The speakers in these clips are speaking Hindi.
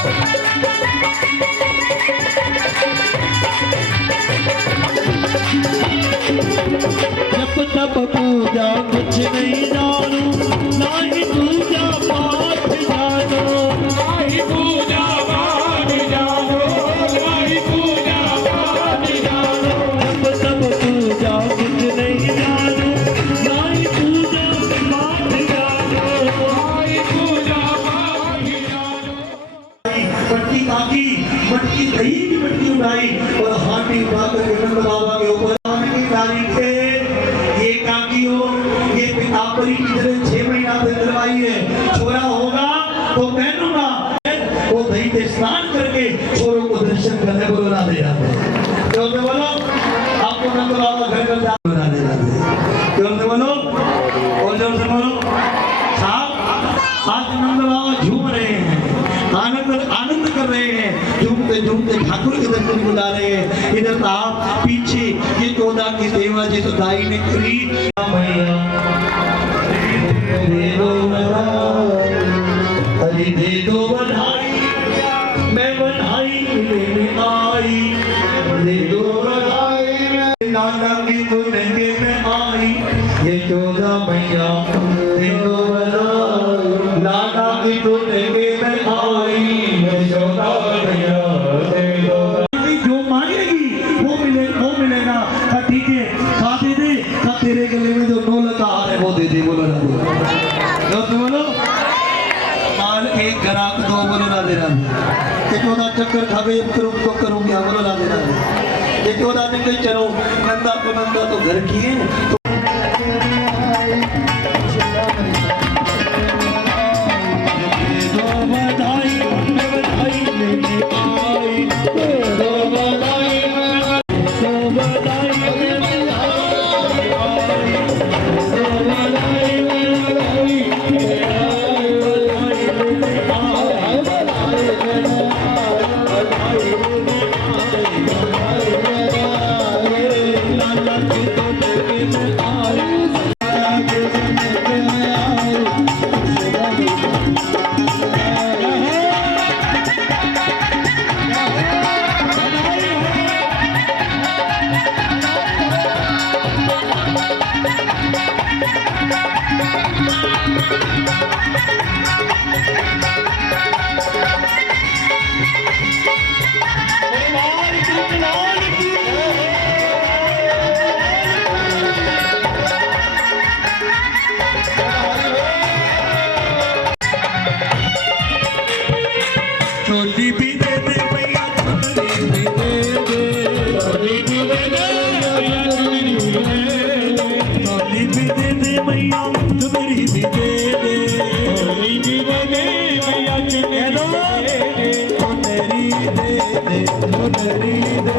जब तब पूजा कुछ नहीं जानू, ना ही पूजा पाठ जानो, ना ही पूजा पाठ जानो, ना ही पूजा पाठ जानो। जब तब पूजा कुछ नहीं जानू, ना ही पूजा पाठ जानो, ना ही पूजा पाठ जानो। मटकी काकी, मटकी दही की मटकी उठाई और हाथी उठा कर नंद बाबा के ऊपर ये काकियों, ये पितापरी की तरह 6 महीना से दिलवाई है। छोरा होगा तो पहनूंगा। वो दही से स्नान करके छोरों को दर्शन करने बोलो राधे राधे। क्यों से बोलो आपको नंद बाबा घर घर जा राधे राधे। क्यों से बोलो और जब से बोलो साहब आज नंद बाबा झूम रहे हैं, आनंद कर रहे हैं, झूमते झूमते ठाकुर के दर्शन को ला रहे हैं। इधर आप पीछे ये 14 की सेवा जिस दाई ने करी, हरि दे दो बधाई, मैं बधाई लेने आई, दे दो बधाई, नाना की दुल्हन में आई, ये 14 मैया दे दो बधाई, नाना की दुल्हन में आई, ये 14 मैया दे दो। जो मांगेगी वो मिलेगा। ठीक है खा दे दे, तेरे गले में जो 9 लता हार है वो दे दे। बोलो ना बोलो माल एक ग्राहक 2 बोलो राधे राधे। ये 14 चक्कर खा गए तो करूँगी बोलो राधे राधे। ये 14 दिन कहीं चलो नंदा तो घर की है। चोली भी दे दे भैया, चोली भी दे दे, चोली भी दे दे भैया, चोली भी दे दे भैया, चुनरी भी दे दे, चोली भी दे दे भैया, चुनरी दे दे, चुनरी दे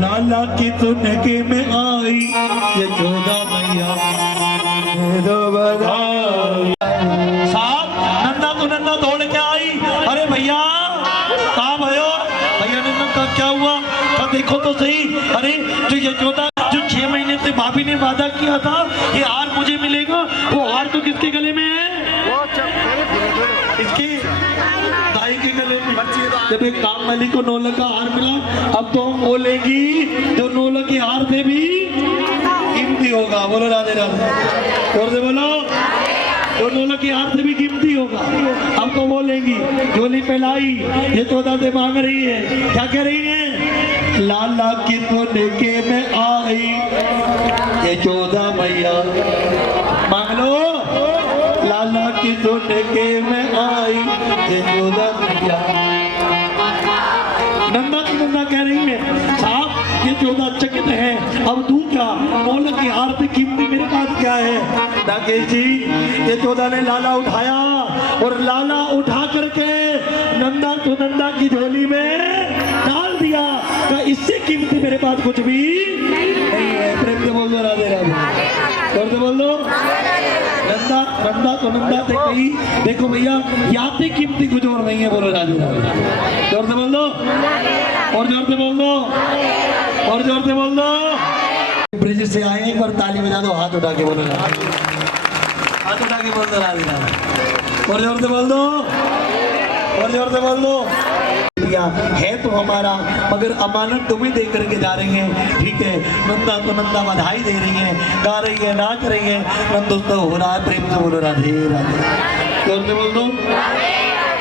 लाला की तुनके में आई ये जोधा मैया साहब नंदा तो नंदा दौड़ के आई। अरे भैया कहाँ भयो? भैया नंदा का क्या हुआ? तो देखो तो सही। अरे जो ये जोधा जो 6 महीने से भाभी ने वादा किया था ये हार मुझे मिलेगा, वो हार तो किसके गले में है? इसकी दाई के गले में। जब एक काम वाली को 9 लाख का हार मिला, अब तो हम बोलेगी जो 9 लाख के हार से भी कीमती होगा। बोलो राधे राधे, और से बोलो तो 9 लाख के हार से भी कीमती होगा। अब तो बोलेंगी झोली पहलाई ये चौदह से मांग रही है। क्या कह रही है? लाला की तो लेके में आई ये चौदह मैया मांग लो। लाला की तो लेके में आई ये चौदह मैया। नंदा की नंदा कह रही है साहब ये 14 चकित है, अब तू क्या? 9 लाख की हार से कीमती मेरे पास क्या है? राकेश जी ये 14 ने लाला उठाया और लाला उठा करके नंदा तो नंदा की झोली में डाल दिया। क्या इससे कीमती मेरे पास कुछ भी नहीं है? प्रेम से बोल दो राधे राधे, और से बोल दो नंदा नंदा तो नंदा से कही देखो भैया यहाँ से कीमती कुछ और नहीं है। बोलो राधे राधे, जोर से बोल दो, और जोर से बोल दो, और जोर से बोल दो। ब्रिज से आए एक बार ताली बजा दो, हाथ उठा के बोलो राधे, हाथ उठा के बोल दो राधे राधे, और जोर से बोल दो, और जोर से बोल दो। है तो हमारा मगर अमानत तुम्हें दे करके जा रही है। ठीक है नंदा तो नंदा बधाई दे रही है, गा रही है, नाच रही है। नंदोत्सव हो रहा है, प्रेम से बोलो राधे राधे, जोर से बोल दो।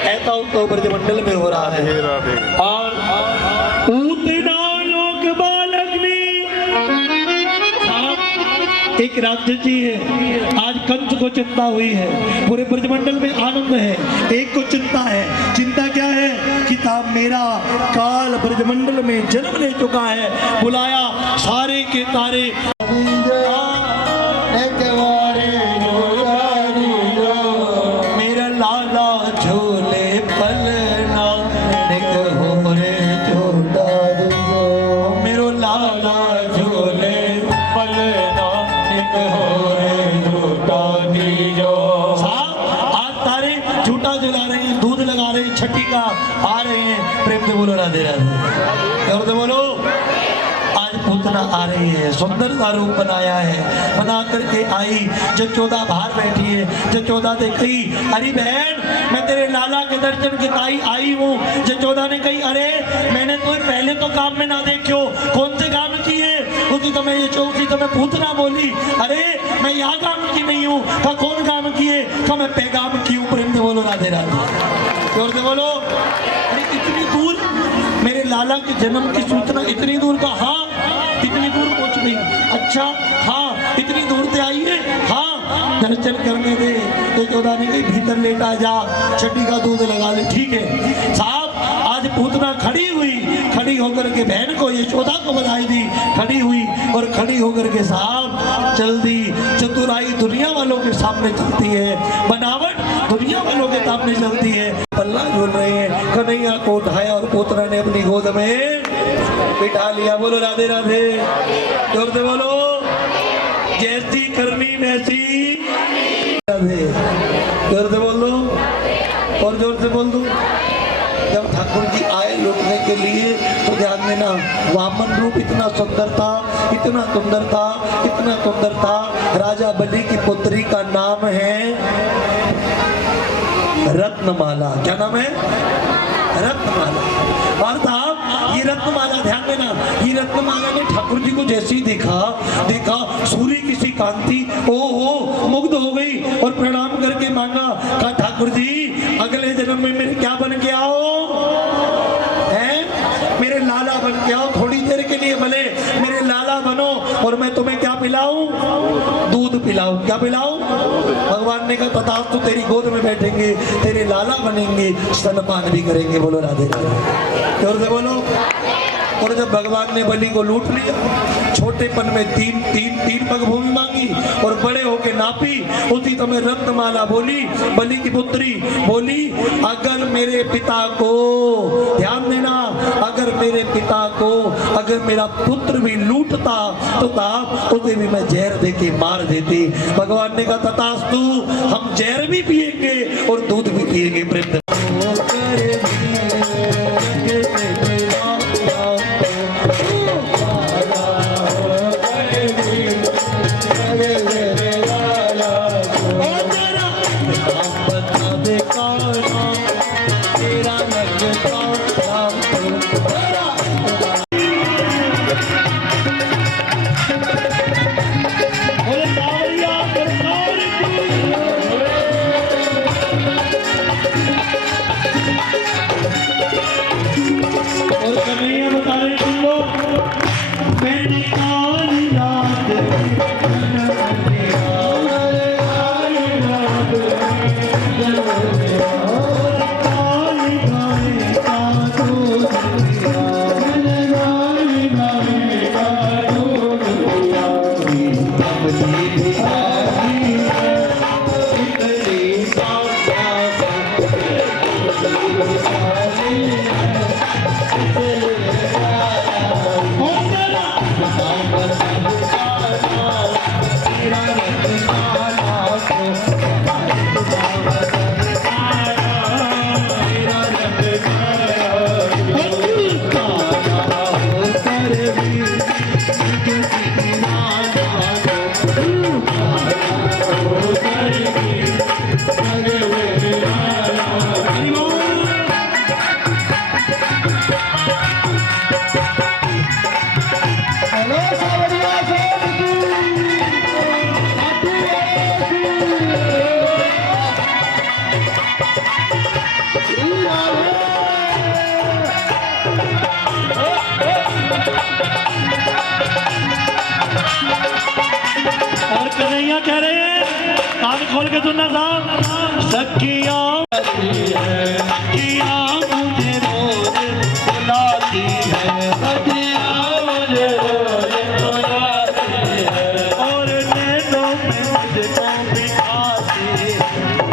ऐसा उत्सव ब्रजमंडल में हो रहा है। और उतना लोक बालक ने एक राक्षसी है, आज कंस को चिंता हुई है, पूरे ब्रजमंडल में आनंद है, एक को चिंता है। चिंता क्या है? किताब मेरा काल ब्रजमंडल में जन्म ले चुका है, बुलाया सारे के तारे। मेरा लाला झोले पलना हो रे झोला, मेरो लाला झोले पलना हो रे झूठा दीजो। आज तारे झूठा जला रहे हैं, दूध लगा रहे हैं, छठी का आ रहे हैं। प्रेम से बोलो राधे राधे, और से बोलो। आज पूतना आ रही है, सुंदर सा रूप बनाया है, बना करके आई। जचोदा बाहर बैठी है, जचोदा से कही अरे बहन मैं तेरे लाला के दर्शन के ताई आई हूँ। जचोदा ने कही अरे मैंने तो पहले तो काम में ना देखियो, कौन से काम किए? उसी तो मैं ये चौकी तो मैं पूतना बोली अरे मैं यहाँ काम की नहीं हूँ। का कौन काम किए? का मैं पैगाम की हूँ। प्रेम से बोलो राधे राधे, जोर से बोलो। अरे इतनी दूर मेरे लाला के जन्म की सूचना इतनी दूर का? हाँ इतनी दूर पहुंच गई। अच्छा हाँ इतनी दूर से आई है? हाँ दर्शन करने दे। तो चौधा ने कही भीतर लेटा जा, छठी का दूध लगा ले। ठीक है साहब, आज पूतना खड़ी होकर के बहन को यशोदा को बधाई दी, खड़ी हुई और खड़ी होकर के साहब चल दी। चतुराई दुनिया वालों के सामने चलती है, बनावट दुनिया वालों के सामने चलती है। पल्ला झूल रहे हैं। कन्हैया को उठाया और पोतना ने अपनी गोद में बिठा लिया। बोलो राधे राधे, जोर से बोलो, जैसी करनी वैसी राधे। जोर से बोल दो और जोर से बोल दो। जब ठाकुर जी आए लौटने के लिए तो ध्यान देना, वामन रूप इतना सुंदर था, इतना सुंदर था, इतना सुंदर था। राजा बलि की पुत्री का नाम है रत्नमाला। क्या नाम है? रत्नमाला। और साहब ये रत्नमाला, ध्यान देना, ये रत्नमाला ने ठाकुर जी को जैसे ही देखा सूर्य किसी कांति, ओ मुग्ध हो गई और प्रणाम करके मांगा, कहा ठाकुर जी अगले जन्म में मेरे क्या बन के आओ, हैं मेरे लाला बन के आओ, थोड़ी देर के लिए भले मेरे लाला बनो और मैं तुम्हें क्या पिलाऊं? दूध पिलाऊं। क्या पिलाऊं? भगवान ने कहा तथास्तु, तो तेरी गोद में बैठेंगे, तेरे लाला बनेंगे, स्तनपान भी करेंगे। बोलो राधे राधे, जोर से बोलो। और जब भगवान ने बलि को लूट लिया, छोटेपन में तीन पग भूमि मांगी और बड़े होके नापी, उसी समय रत्नमाला बोली, बलि की पुत्री बोली, अगर मेरे पिता को, ध्यान देना, अगर मेरे पिता को अगर मेरा पुत्र भी लूटता तो साहब उसे भी मैं जहर दे के मार देती। भगवान ने कहा तथास्तु, हम जहर भी पिएंगे और दूध भी पिएंगे। प्रेम कह रहे हैं, कान खोल के सुनना साहब। सखिया सखिया मुझे रोज बुलाती है, सखिया मुझे रोज बुलाती है, और नैनों में मुझको बिठाती है,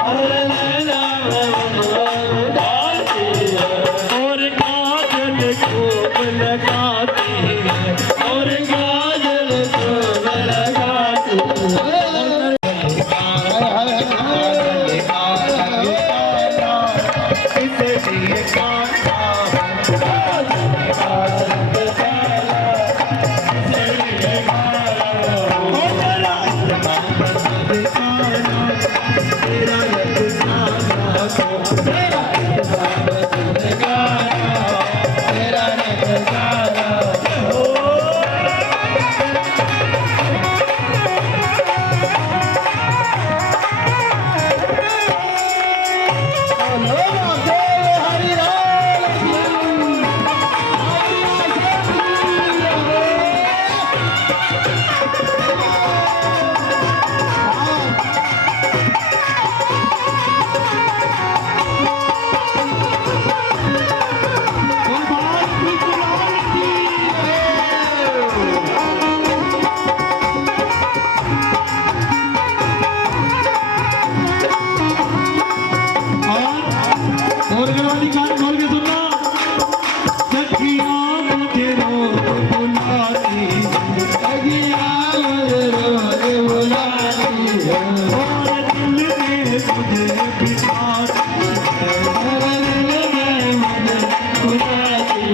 और नैनों में मुझको बिठाती है, और काजल खूब लगाती है, और काजल खूब लगाती है। और गलवानी कान खोल के सुनना। सखिया मुझे रोज बुलाती, सखिया मुझे रोज बुलाती है, और दिल में मुझे बिठाती है, और दिल में मुझे बुलाती,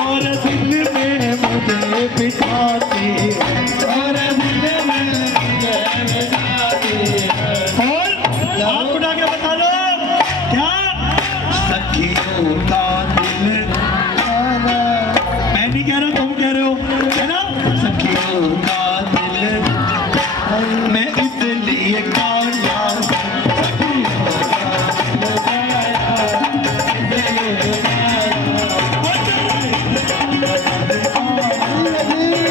और दिल में मुझे बिठाती, और दिल में मुझे बिठाती है। और आप उठा के बता दो क्या? सखियों का दिल, मैं नहीं कह रहा, तुम कह रहे हो, है ना? सखियों का दिल मैं इसलिए काया, सखियों का दिल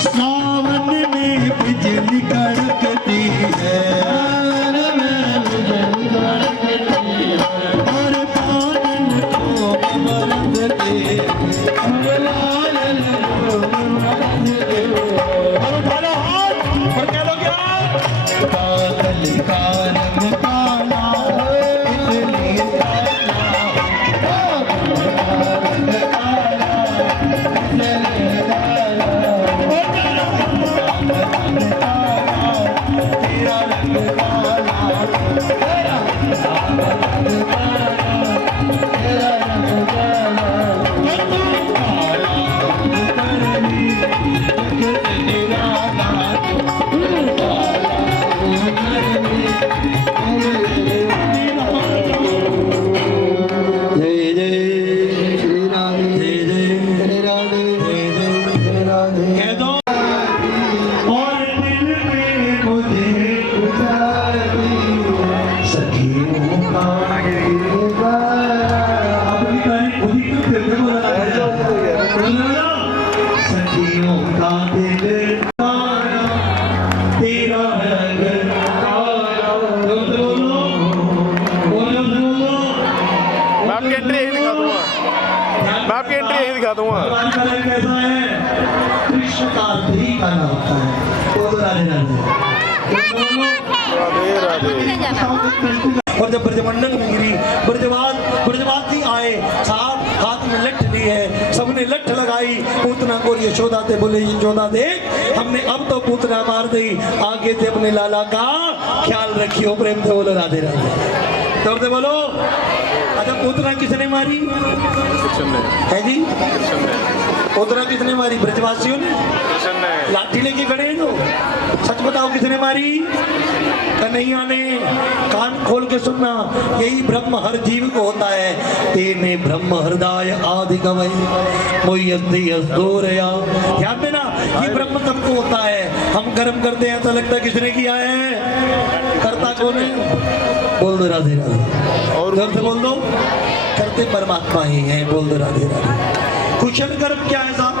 सावन में बिजली कड़कती है, और बादल को बरसते, और कह लो क्या? बादल का रंग काला, इसलिए काला, बादल का रंग काला, इसलिए काला, तेरा रंग काला, तेरा रंग काला, तेरा रंग काला, तू काला करनी, तुझे निराला, तू काला करनी, जय जय श्री राधे, जय जय श्री राधे, जय जय श्री राधे। कह दो। और दिल में मुझे उतारती सखियों का दिल, अपनी गाड़ी खुद ही क्यों फिर बोला? सखियों का दिल काला, तेरा रंग काला, बोलो बोलो बोलो। मैं आपकी एंट्री यही दिखा दूंगा, मैं आपकी एंट्री यही दिखा दूंगा। भगवान का रंग कैसा है? कृष्ण कार्तिक काला होता है। बोलो राधे राधे, राधे राधे। और जब ब्रजमंडल में गिरी, ब्रजवासी आए, साथ हाथ में लठ ली है, सबने लठ लगाई, पूतना को यशोदा ते बोले यशोदा देख, हमने अब तो पूतना मार दी, आगे से अपने लाला का ख्याल रखियो। प्रेम से बोलो राधे राधे, जोर से बोलो। अच्छा, पूतना किसने मारी कृष्ण ने, है जी? कृष्ण ने, पूतना किसने मारी? ब्रजवासियों ने कृष्ण ने। लाठी लेके खड़े हैं जो। सच बताओ किसने मारी? कन्हैया ने। कान खोल के सुनना, यही ब्रह्म हर जीव को होता है। तेने ब्रह्म हृदय आदि गवई मोयया, ध्यान देना, ये ब्रह्म सबको होता है। हम कर्म करते हैं तो लगता है किसने किया है, करता कौन है? बोल दो राधे राधे, और जोर से बोल दो, करते परमात्मा ही हैं। बोल दो राधे राधे। कुशल कर्म क्या है साहब?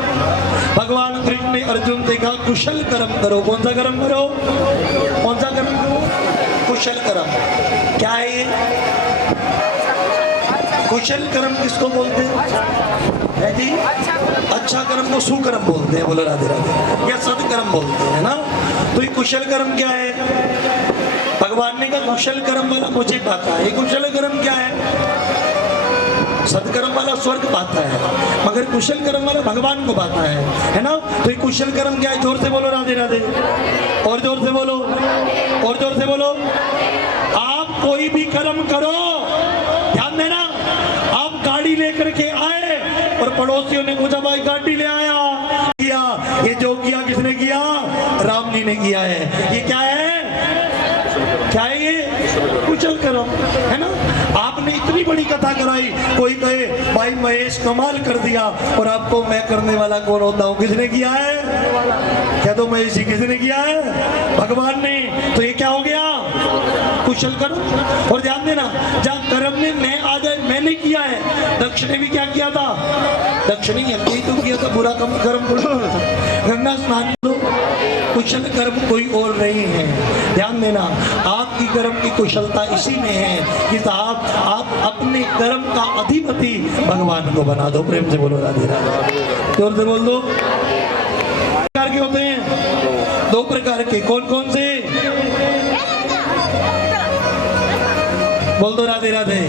भगवान कृष्ण ने अर्जुन से कहा कुशल कर्म करो। कौन सा कर्म करो? कौन सा कर्म करो? कुशल कर्म। क्या है ये कुशल कर्म? किसको बोलते हैं? है जी, अच्छा कर्म को सुकर्म बोलते हैं। बोलो राधे राधे, या सदकर्म बोलते हैं ना। तो ये कुशल कर्म क्या है? भगवान ने कहा कुशल कर्म वाला मुझे पाता है। ये कुशल कर्म क्या है? सदकर्म वाला स्वर्ग पाता है, मगर कुशल कर्म वाला भगवान को पाता है ना। तो ये कुशल कर्म क्या है? जोर से बोलो राधे राधे, और जोर से बोलो, और जोर से बोलो। आप कोई भी कर्म करो, ध्यान देना, आप गाड़ी लेकर के आए, और पड़ोसियों ने पूछा भाई गाड़ी ले आया किया, ये जो किया किसने किया? राम जी ने किया है। ये क्या है? क्या है ये? कुशल कर्म है ना। आपने इतनी बड़ी कथा कराई, कोई कहे भाई महेश कमाल कर दिया, और आपको मैं करने वाला कौन होता हूँ? किसने किया है? क्या तो महेश जी किसने किया है? भगवान ने। तो ये क्या हो गया? कुशल कर्म। और ध्यान देना, जहाँ कर्म में मैं आ जाए, मैंने किया है। दक्ष ने भी क्या किया था? दक्ष ने यही तो किया था, बुरा कर्म गंगा स्नान दो। कुशल कर्म कोई और नहीं है। ध्यान देना, आपकी कर्म की कुशलता इसी में है कि साहब आप अपने कर्म का अधिपति भगवान को बना दो। प्रेम से बोलो राधे राधे, जोर से बोल दो। प्रकार के होते हैं, दो प्रकार के। कौन कौन से? बोल दो राधे राधे।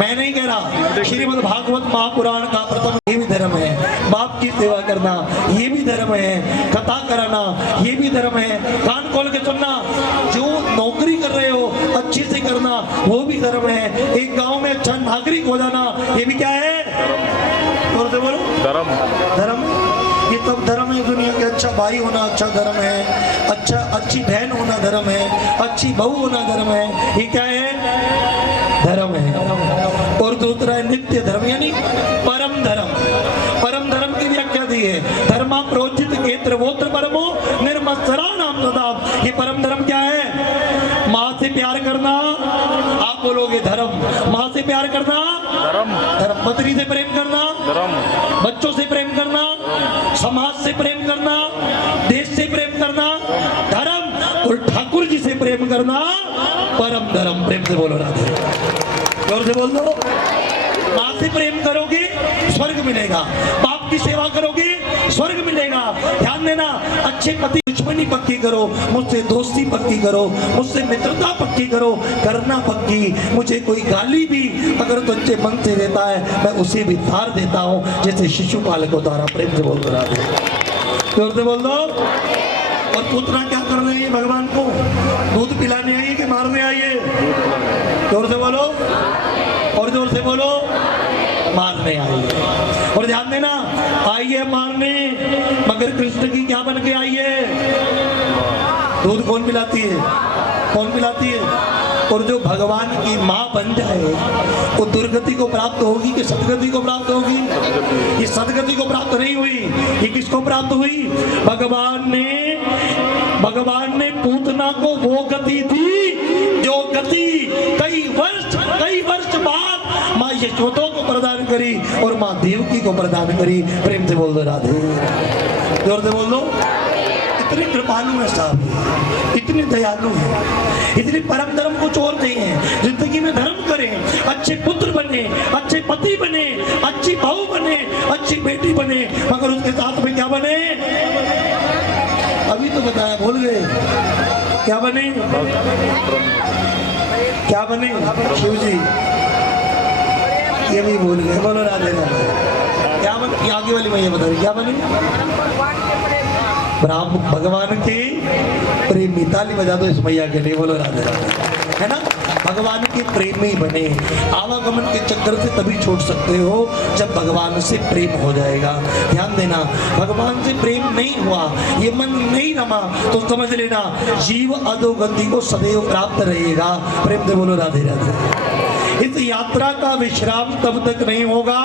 मैं नहीं कह रहा, श्रीमद् भागवत महापुराण का प्रथम ये भी धर्म है। बाप की सेवा करना ये भी धर्म है। कथा कराना ये भी धर्म है। कान खोल के सुनना, जो नौकरी कर रहे हो अच्छे से करना वो भी धर्म है। एक गांव में अच्छा नागरिक हो जाना ये भी क्या है? और से बोलो धर्म। धर्म। ये तब धर्म है दुनिया के। अच्छा भाई होना अच्छा धर्म है, अच्छी बहन होना धर्म है, अच्छी बहू होना धर्म है। ये क्या है? धर्म है। और दूसरा है नित्य धर्म, यानी परम धर्म। परम धर्म की व्याख्या दी है, धर्मा प्रोचित केत्र वोत्र परमो निर्मत्सरा नाम सदाम। ये परम धर्म क्या है? माँ से प्यार करना, आप बोलोगे धर्म। माँ से प्यार करना धर्म। धर्म। पत्नी से प्रेम करना धर्म। बच्चों से प्रेम करना, समाज से प्रेम करना, देश से प्रेम करना धर्म। और ठाकुर जी से प्रेम करना परम धर्म। प्रेम से बोलो राधे, जोर से बोल दो। माँ से प्रेम करोगे स्वर्ग मिलेगा, बाप की सेवा करोगे स्वर्ग मिलेगा। ध्यान देना, अच्छे पति दुश्मनी पक्की करो, मुझसे दोस्ती पक्की करो, मुझसे मित्रता पक्की करो, करना पक्की। मुझे कोई गाली भी अगर तो अच्छे मन से देता है मैं उसे भी तार देता हूँ, जैसे शिशुपाल को तारा। प्रेम से बोल दो राधे, जोर से बोल दो। और पुतना क्या कर रहे हैं? भगवान को दूध पिलाने आइए कि मारने आइए? जोर से बोलो, और जोर से बोलो, मारने आइए। और ध्यान देना, आइए मारने, मगर कृष्ण की क्या बन के आइए? दूध कौन पिलाती है? कौन पिलाती है? और जो भगवान की माँ बन जाए वो दुर्गति को प्राप्त होगी कि सदगति को प्राप्त होगी? ये सदगति को प्राप्त नहीं हुई, ये किसको प्राप्त हुई? भगवान ने पूतना को वो गति दी जो गति कई वर्ष बाद माँ यशोदा को प्रदान करी और माँ देवकी को प्रदान करी। प्रेम से बोल दो राधे, जोर से बोल दो। इतने कृपालु है साहब, इतने दयालु हैं, इतने परम धर्म को छोड़ नहीं है। जिंदगी में धर्म करें, अच्छे पुत्र बने, अच्छे पति बने, अच्छी बहू बने, अच्छी बेटी बने, मगर उसके साथ में क्या बने? अभी तो बताया, भूल गए क्या बने? क्या बने? शिव जी, ये भी भूल गए। बोलो राधे राधे। क्या बने? आगे वाली मैं ये बता रही, क्या बने? ब्राह्म भगवान के प्रेमी। ताली बजा दो इस मैया के लिए, बोलो राधे राधे, है ना। भगवान के प्रेमी बने। आवागमन के चक्कर से तभी छोड़ सकते हो जब भगवान से प्रेम हो जाएगा। ध्यान देना, भगवान से प्रेम नहीं हुआ, ये मन नहीं रमा, तो समझ लेना जीव अधोगति को सदैव प्राप्त रहेगा। प्रेम से बोलो राधे राधे। इस यात्रा का विश्राम तब तक नहीं होगा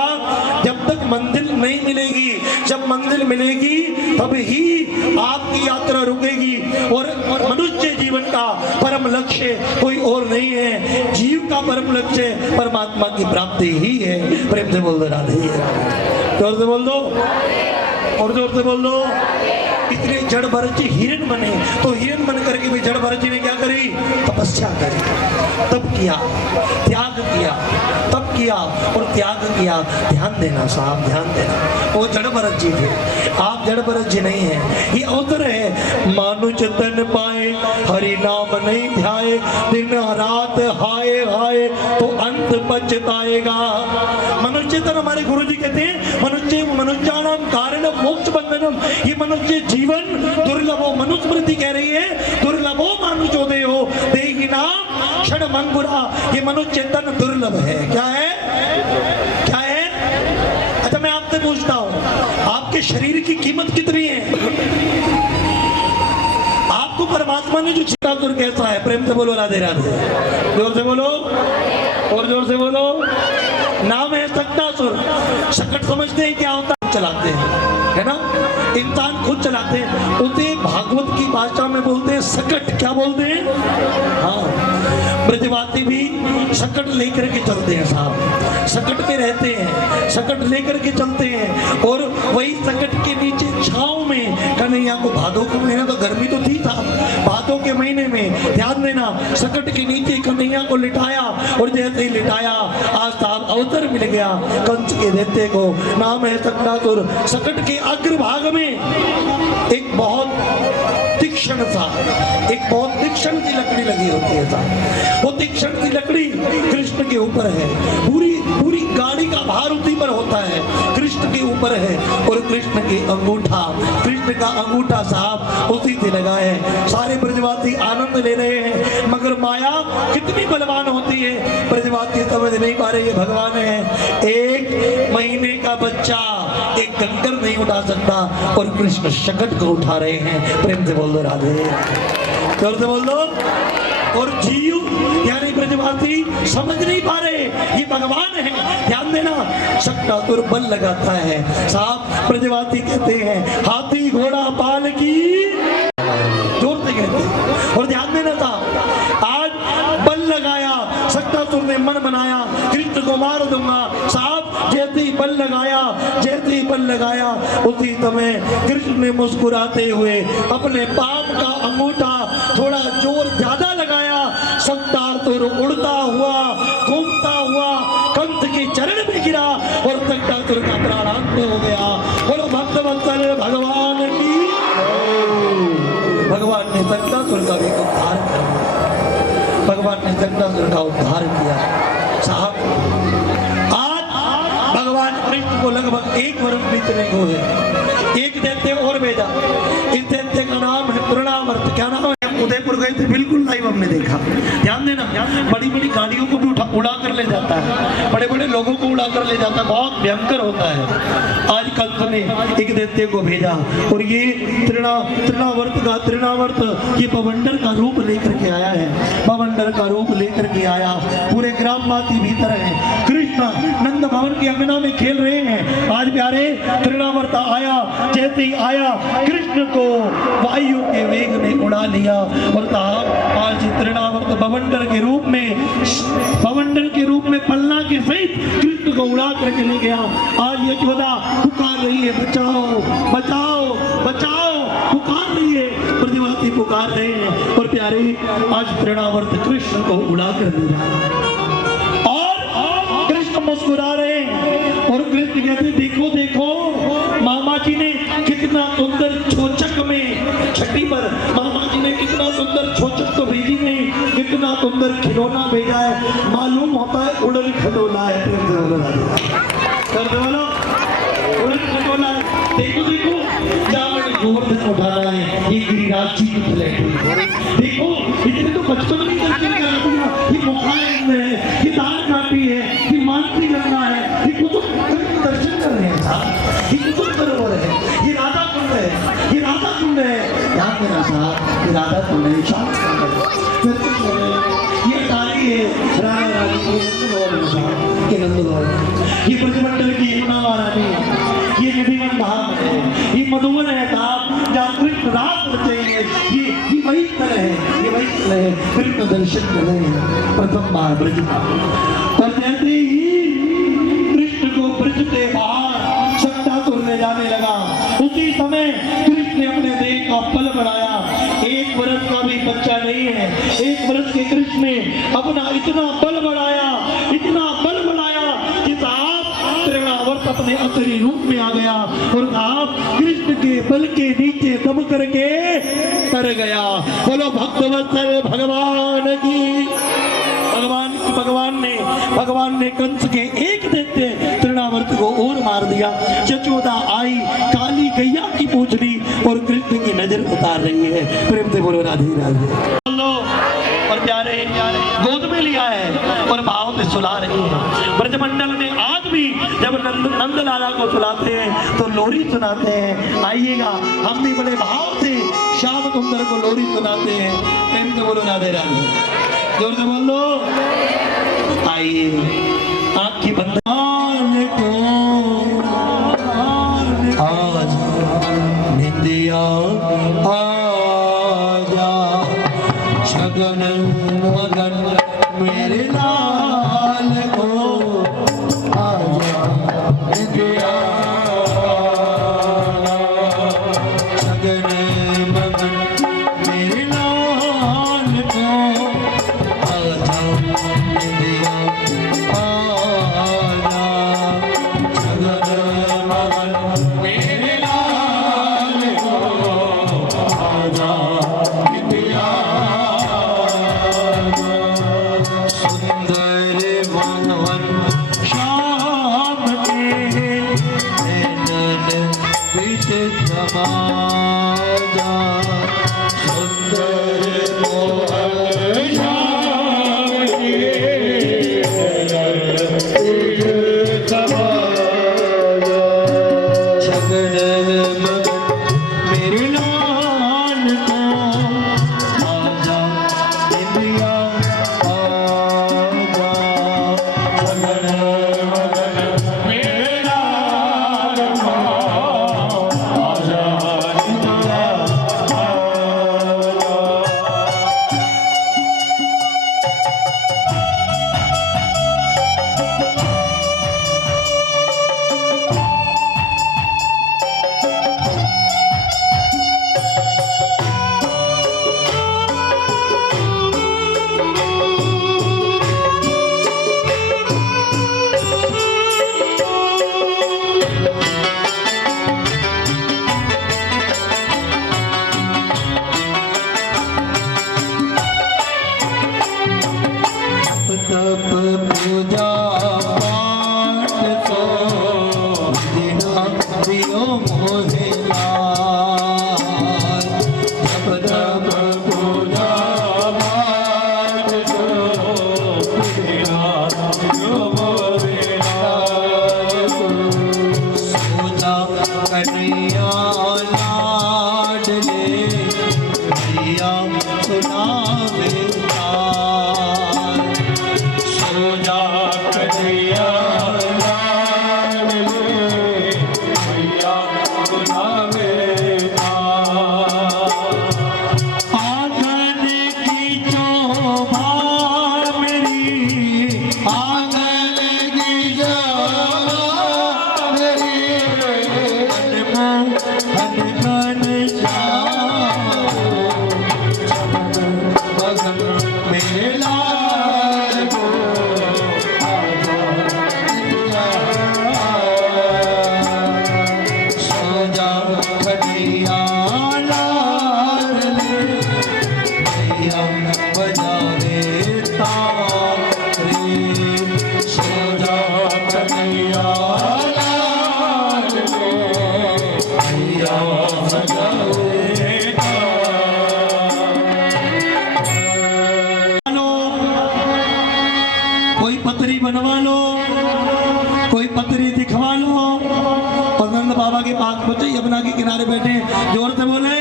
जब तक मंजिल नहीं मिलेगी। जब मंजिल मिलेगी तब ही आपकी यात्रा रुकेगी। और मनुष्य जीवन का परम लक्ष्य कोई और नहीं है, जीव का परम लक्ष्य परमात्मा की प्राप्ति ही है। प्रेम से बोल दो राधे, जोर से बोल दो, और जोर से बोल दो। इतने जड़ भरत जी हिरण बने, तो हिरण बन करके भी जड़ भरत जी ने क्या करी? तपस्या करी, तब किया, त्याग किया, तब किया और त्याग किया। ध्यान देना साहब, ध्यान देना, वो जड़ भरत जी थे, आप जड़ भरत जी नहीं है। ये अवसर है, मानुष तन पाए हरि नाम नहीं ध्याए, दिन रात हाय हाय तो अंत पछताएगा। मनुष्य तन, हमारे गुरु जी कहते हैं, मनुष्याणाम कारण मोक्ष बंधनम। ये मनुष्य जीवन दुर्लभो, मनुस्मृति कह रही है दुर्लभो मानुषोदयो देहि नाम क्षण मंगुरा। ये मनुष्य तन दुर्लभ है। क्या है? क्या है? अच्छा मैं आप पूछता हूँ, आपके शरीर की कीमत कितनी है? आपको परमात्मा ने जो चितातुर कैसा है? प्रेम से बोलो राधे राधे, जोर से बोलो और जोर से बोलो। नाम है सक्टासुर। सकट समझते हैं क्या होता है? चलाते हैं, है ना? इंसान खुद चलाते हैं। उसे भागवत की भाषा में बोलते हैं सकट। क्या बोलते हैं? हाँ, ब्रजवासी भी सकट लेकर के चलते हैं साहब, सकट पे रहते हैं, सकट लेकर के चलते हैं। और वही सकट के नीचे छांव में कन्हैया को, भादों का महीना तो गर्मी तो थी साहब, भादों के महीने में ध्यान देना, सकट के नीचे कन्हैया को लिटाया। और जैसे ही लिटाया, आज साहब अवसर मिल गया कंस के दैत्य को। नाम है सक्टासुर। सकट के अग्रभाग में एक बहुत तीक्ष्ण सी लकड़ी लगी होती है साहब। वो तीक्ष्ण सी लकड़ी कृष्ण के ऊपर है, पूरी गाड़ी का भार उसी पर होता है, कृष्ण के ऊपर है। और कृष्ण का अंगूठा साहब उसी से लगा है। सारे ब्रजवासी आनंद ले रहे हैं, मगर माया कितनी बलवान होती है ब्रजवासी समझ नहीं पा रहे। ये भगवान है, 1 महीने का बच्चा एक कंकर नहीं उठा सकता और कृष्ण शकट को उठा रहे हैं। प्रेम से बोल दो राधे, जोर से बोल दो। और जीव यानी ब्रजवासी समझ नहीं पा रहे ये भगवान है। ध्यान देना, सक्टासुर बल लगाता है साहब। ब्रजवासी कहते हैं हाथी घोड़ा पाल की, जोर से कहते हैं। और ध्यान देना साहब, आज बल लगाया सक्टासुर ने, मन बनाया कृष्ण को मार दूंगा साहब। जैसे ही बल लगाया उसी समय कृष्ण ने मुस्कुराते हुए अपने पाप का अंगूठा थोड़ा जोर ज्यादा लगाया। सक्टासुर उड़ता हुआ, घूमता हुआ कंस के चरण में गिरा और सक्टासुर का प्राणांत हो गया। बोलो भक्तवत्सल भगवान की। भगवान ने सक्टासुर का भी उद्धार किया, भगवान ने सक्टासुर का उद्धार किया साहब। भगवान कृष्ण को लगभग 1 वर्ष बीतने को है। एक दैत्य और भेजा, इस दैत्य का नाम है तृणावर्त। क्या नाम है? उदयपुर गए थे, बिल्कुल लाइव हमने देखा। ध्यान देना, बड़ी बड़ी गाड़ियों को भी उड़ा कर ले जाता है, बड़े बड़े लोगों को उड़ा कर ले जाता है, बहुत भयंकर होता है। आज कंस ने एक दैत्य को भेजा और ये तृणावर्त ये बवंडर का रूप लेकर के आया है, बवंडर का रूप लेकर के आया। पूरे ग्रामवासी भीतर है, कृष्ण नंद भवन की अंगना में खेल रहे हैं। आज प्यारे तृणावर्त आया, जैसे ही आया कृष्ण को वायु के वेग ने उड़ा लिया। और साहब आज तृणावर्त बवंडर के रूप में पलना के सहित कृष्ण को उड़ा करके ले गया। आज यशोदा पुकार रही है, बचाओ बचाओ बचाओ, पुकार रही है, ब्रजवासी पुकार रहे हैं। और प्यारे आज तृणावर्त कृष्ण को उड़ा कर ले जा और कृष्ण मुस्कुरा रहे हैं। और कृष्ण कहते देखो देखो, मामा जी ने कितना सुंदर छोचक में छठी पर मामा जी ने कितना सुंदर छोचक तो भेजी नहीं, कितना सुंदर खिलौना भेजा है, मालूम होता है उड़न खटोला है। उड़न खटोला है। देखो देखो, जावड़ गोवर्धन उठा रहा है, ये गिरिराज जी की फ्लैट। देखो इतने तो बचपन में दर्शन करा दिया, ये मुखायन है, ये दाल काटी है, ये मानसी गंगा है, ये कुतुब दर्शन कर रहे हैं साहब, ये कुतुब सरोवर है, ये राधा कुंड है, ये राधा कुंड है। ध्यान देना साहब, ये राधा कुंड है, शांत ये तारी है, राधा रानी के नंदगौर, ये ब्रजमंडल की यमुना महारानी, ये निधिवन धाम है, ये मधुवन है साहब, जहाँ कृष्ण रात बचे हैं। ये वही स्थल है, ये वही स्थल है, कृष्ण दर्शन कर रहे हैं प्रथम बार ब्रज का। और जैसे ही कृष्ण को ब्रज से बाहर सक्टासुर ले जाने लगा, उसी समय कृष्ण ने अपने देह का बल बढ़ाया। 1 वर्ष का भी बच्चा नहीं है, 1 वर्ष के कृष्ण ने अपना इतना बल बढ़ाया, इतना बल बढ़ाया कि साहब तृणावर्त अपने असली रूप में आ गया। और साहब कृष्ण के बल के नीचे दम करके तर गया। बोलो भक्तवत्सल भगवान की। भगवान ने कंस के एक दैत्य तृणावर्त को और मार दिया। यशोदा आई, काली गैया की पूछ ली और कृष्ण की नजर उतार रही है। प्रेम से बोलो राधे राधे। और प्यारे गोद में लिया है और भाव से सुला रही है। ब्रजमंडल में आज भी जब नंद लाला को सुलाते हैं लोरी सुनाते हैं। आइएगा, हम भी बड़े भाव से श्याम सुंदर को लोरी सुनाते हैं। प्रेम से बोलो राधे राधे, जोर से बोलो। आइए, आपकी बंदान को आज निंदिया आजा, छगन मगन मेरे लाल को आजा निंदिया, छगन मगन मेरे लाल को आजा निंदिया आजा, छगन मगन मेरे लाल को आजा निंदिया। सुंदर भवन श्याम के नैनन बीच समाजा, सुंदर भवन श्याम के नैनन बीच समाजा, छगन मगन मेरे लाल को आजा इंदिया आजा, छगन मगन मेरे लाल को आजा इंदिया आजा। तप पूजा पाठ को दिना दियो मोहे लाल, तप तप पूजा पाठ को दिना दियो मोहे लाल, सोजा कन्हैया लाडले भैया सुनावे ताल, सोजा कन्हैया लाडले भैया सुनावे ताल। आंगन की चौभार मेरी, आंगन की चौभार मेरी, अनमोल अनगन बगन मेरे लाल को आजा इंदिया, सोजा कन्हैया लाल ले भैया बजावे ताल रे, सोजा कन्हैया लाल ले भैया बजावे ताल। कोई पतरी बनवा लो, कोई पतरी दिखवा लो, और नंद बाबा के पास पहुंचे, यमुना के किनारे बैठे, जोर से बोले,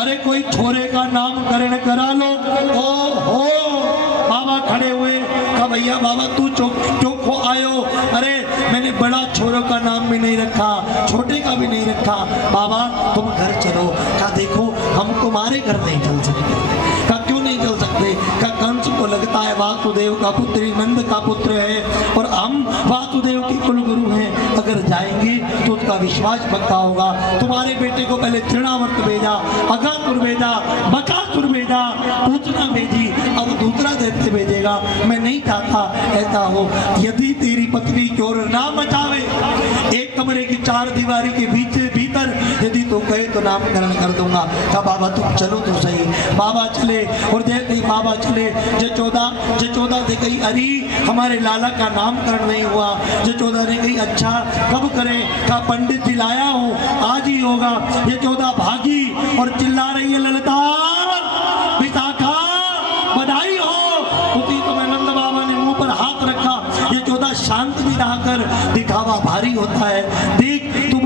अरे कोई छोरे का नामकरण करा लो। ओ हो, बाबा खड़े हुए, कहा भैया बाबा तू चौखो आयो, अरे मैंने बड़ा छोरों का नाम भी नहीं रखा, छोटे का भी नहीं रखा, बाबा तुम घर चलो। कहा देखो हम तुम्हारे घर नहीं चल सकते। कहा क्यों नहीं चल सकते? कहा कंस को लगता है वासुदेव का पुत्र नंद का पुत्र है, और हम वासुदेव के कुलगुरु हैं, अगर जाएंगे तो उसका विश्वास पक्का होगा। तुम्हारे बेटे को पहले तृणावर्त भेजा, अगासुर भेजा, बकासुर भेजा, पूतना भेजी, अब दूसरा दैत्य भेजेगा। मैं नहीं चाहता ऐसा हो। यदि तेरी पत्नी चोर ना मचावे, एक कमरे की चार दीवारी के भीतर यदि तो कहे तो नामकरण कर दूंगा। कहा बाबा तुम चलो तो सही। बाबा चले, और देख गई बाबा चले, जचोदा से कही अरे हमारे लाला का नामकरण नहीं हुआ। जचोदा ने कही अच्छा कब करें? कहा पंडित जी लाया हूँ, आज ही होगा। जचोदा भागी और चिल्ला रही है ललिता विशाखा बधाई हो। उसी समय नंद बाबा ने मुंह पर हाथ रखा। ये 14 शांत भी रहा कर, दिखावा भारी होता है। देख तू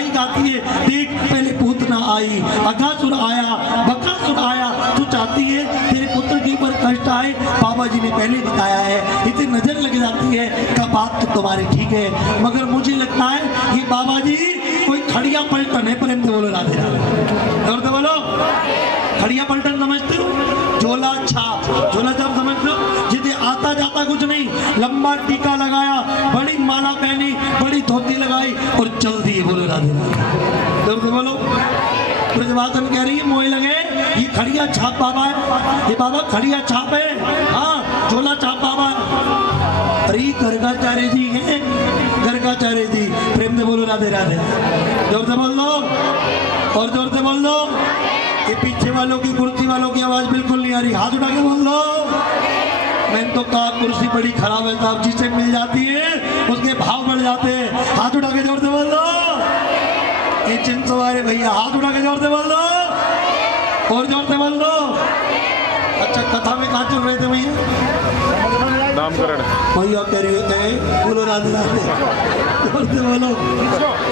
गाई गाती है, देख पहले पूतना आई, अगासुर आया, बकासुर आया, तू चाहती है तेरे पुत्र के ऊपर कष्ट आए। बाबा जी ने पहले बताया है, इतनी नजर लग जाती है का बात तो तुम्हारी ठीक है, मगर मुझे लगता है ये बाबा जी कोई खड़िया पलटन है। प्रेम से बोलो राधे राधे, और तो बोलो खड़िया पलटन समझते हो? झोला छाप, झोला छाप समझते हो? जिसे आता जाता कुछ नहीं, लंबा टीका लगाया, बड़ी माला पहनी, बड़ी धोती लगाई और चल दी। बोलो राधे राधे, जोर से बोलो। ब्रजवासन कह रही है मोए लगे ये खड़िया छाप बाबा है, ये बाबा खड़िया छाप है, हाँ झोला छाप बाबा। अरे गर्गाचार्य जी हैं, गर्गाचार्य जी। प्रेम से बोलो राधे राधे, जोर से बोल दो और जोर से बोल दो। ये पीछे वालों की, कुर्सी वालों की आवाज बिल्कुल नहीं आ रही, हाथ उठा के बोल दो। मैंने तो कहा कुर्सी बड़ी खराब है साहब, जिसे मिल जाती है उसके भाव बढ़ जाते हैं। हाथ उठा के जोर से बोल दो। ये चिंत सवारे भैया, हाथ उठा के जोर से बोल दो और जोर से बोल दो। अच्छा कथा में कहाँ चल रहे थे भैया? नामकरण भैया कह रहे थे बोलो राधे राधे, जोर से बोलो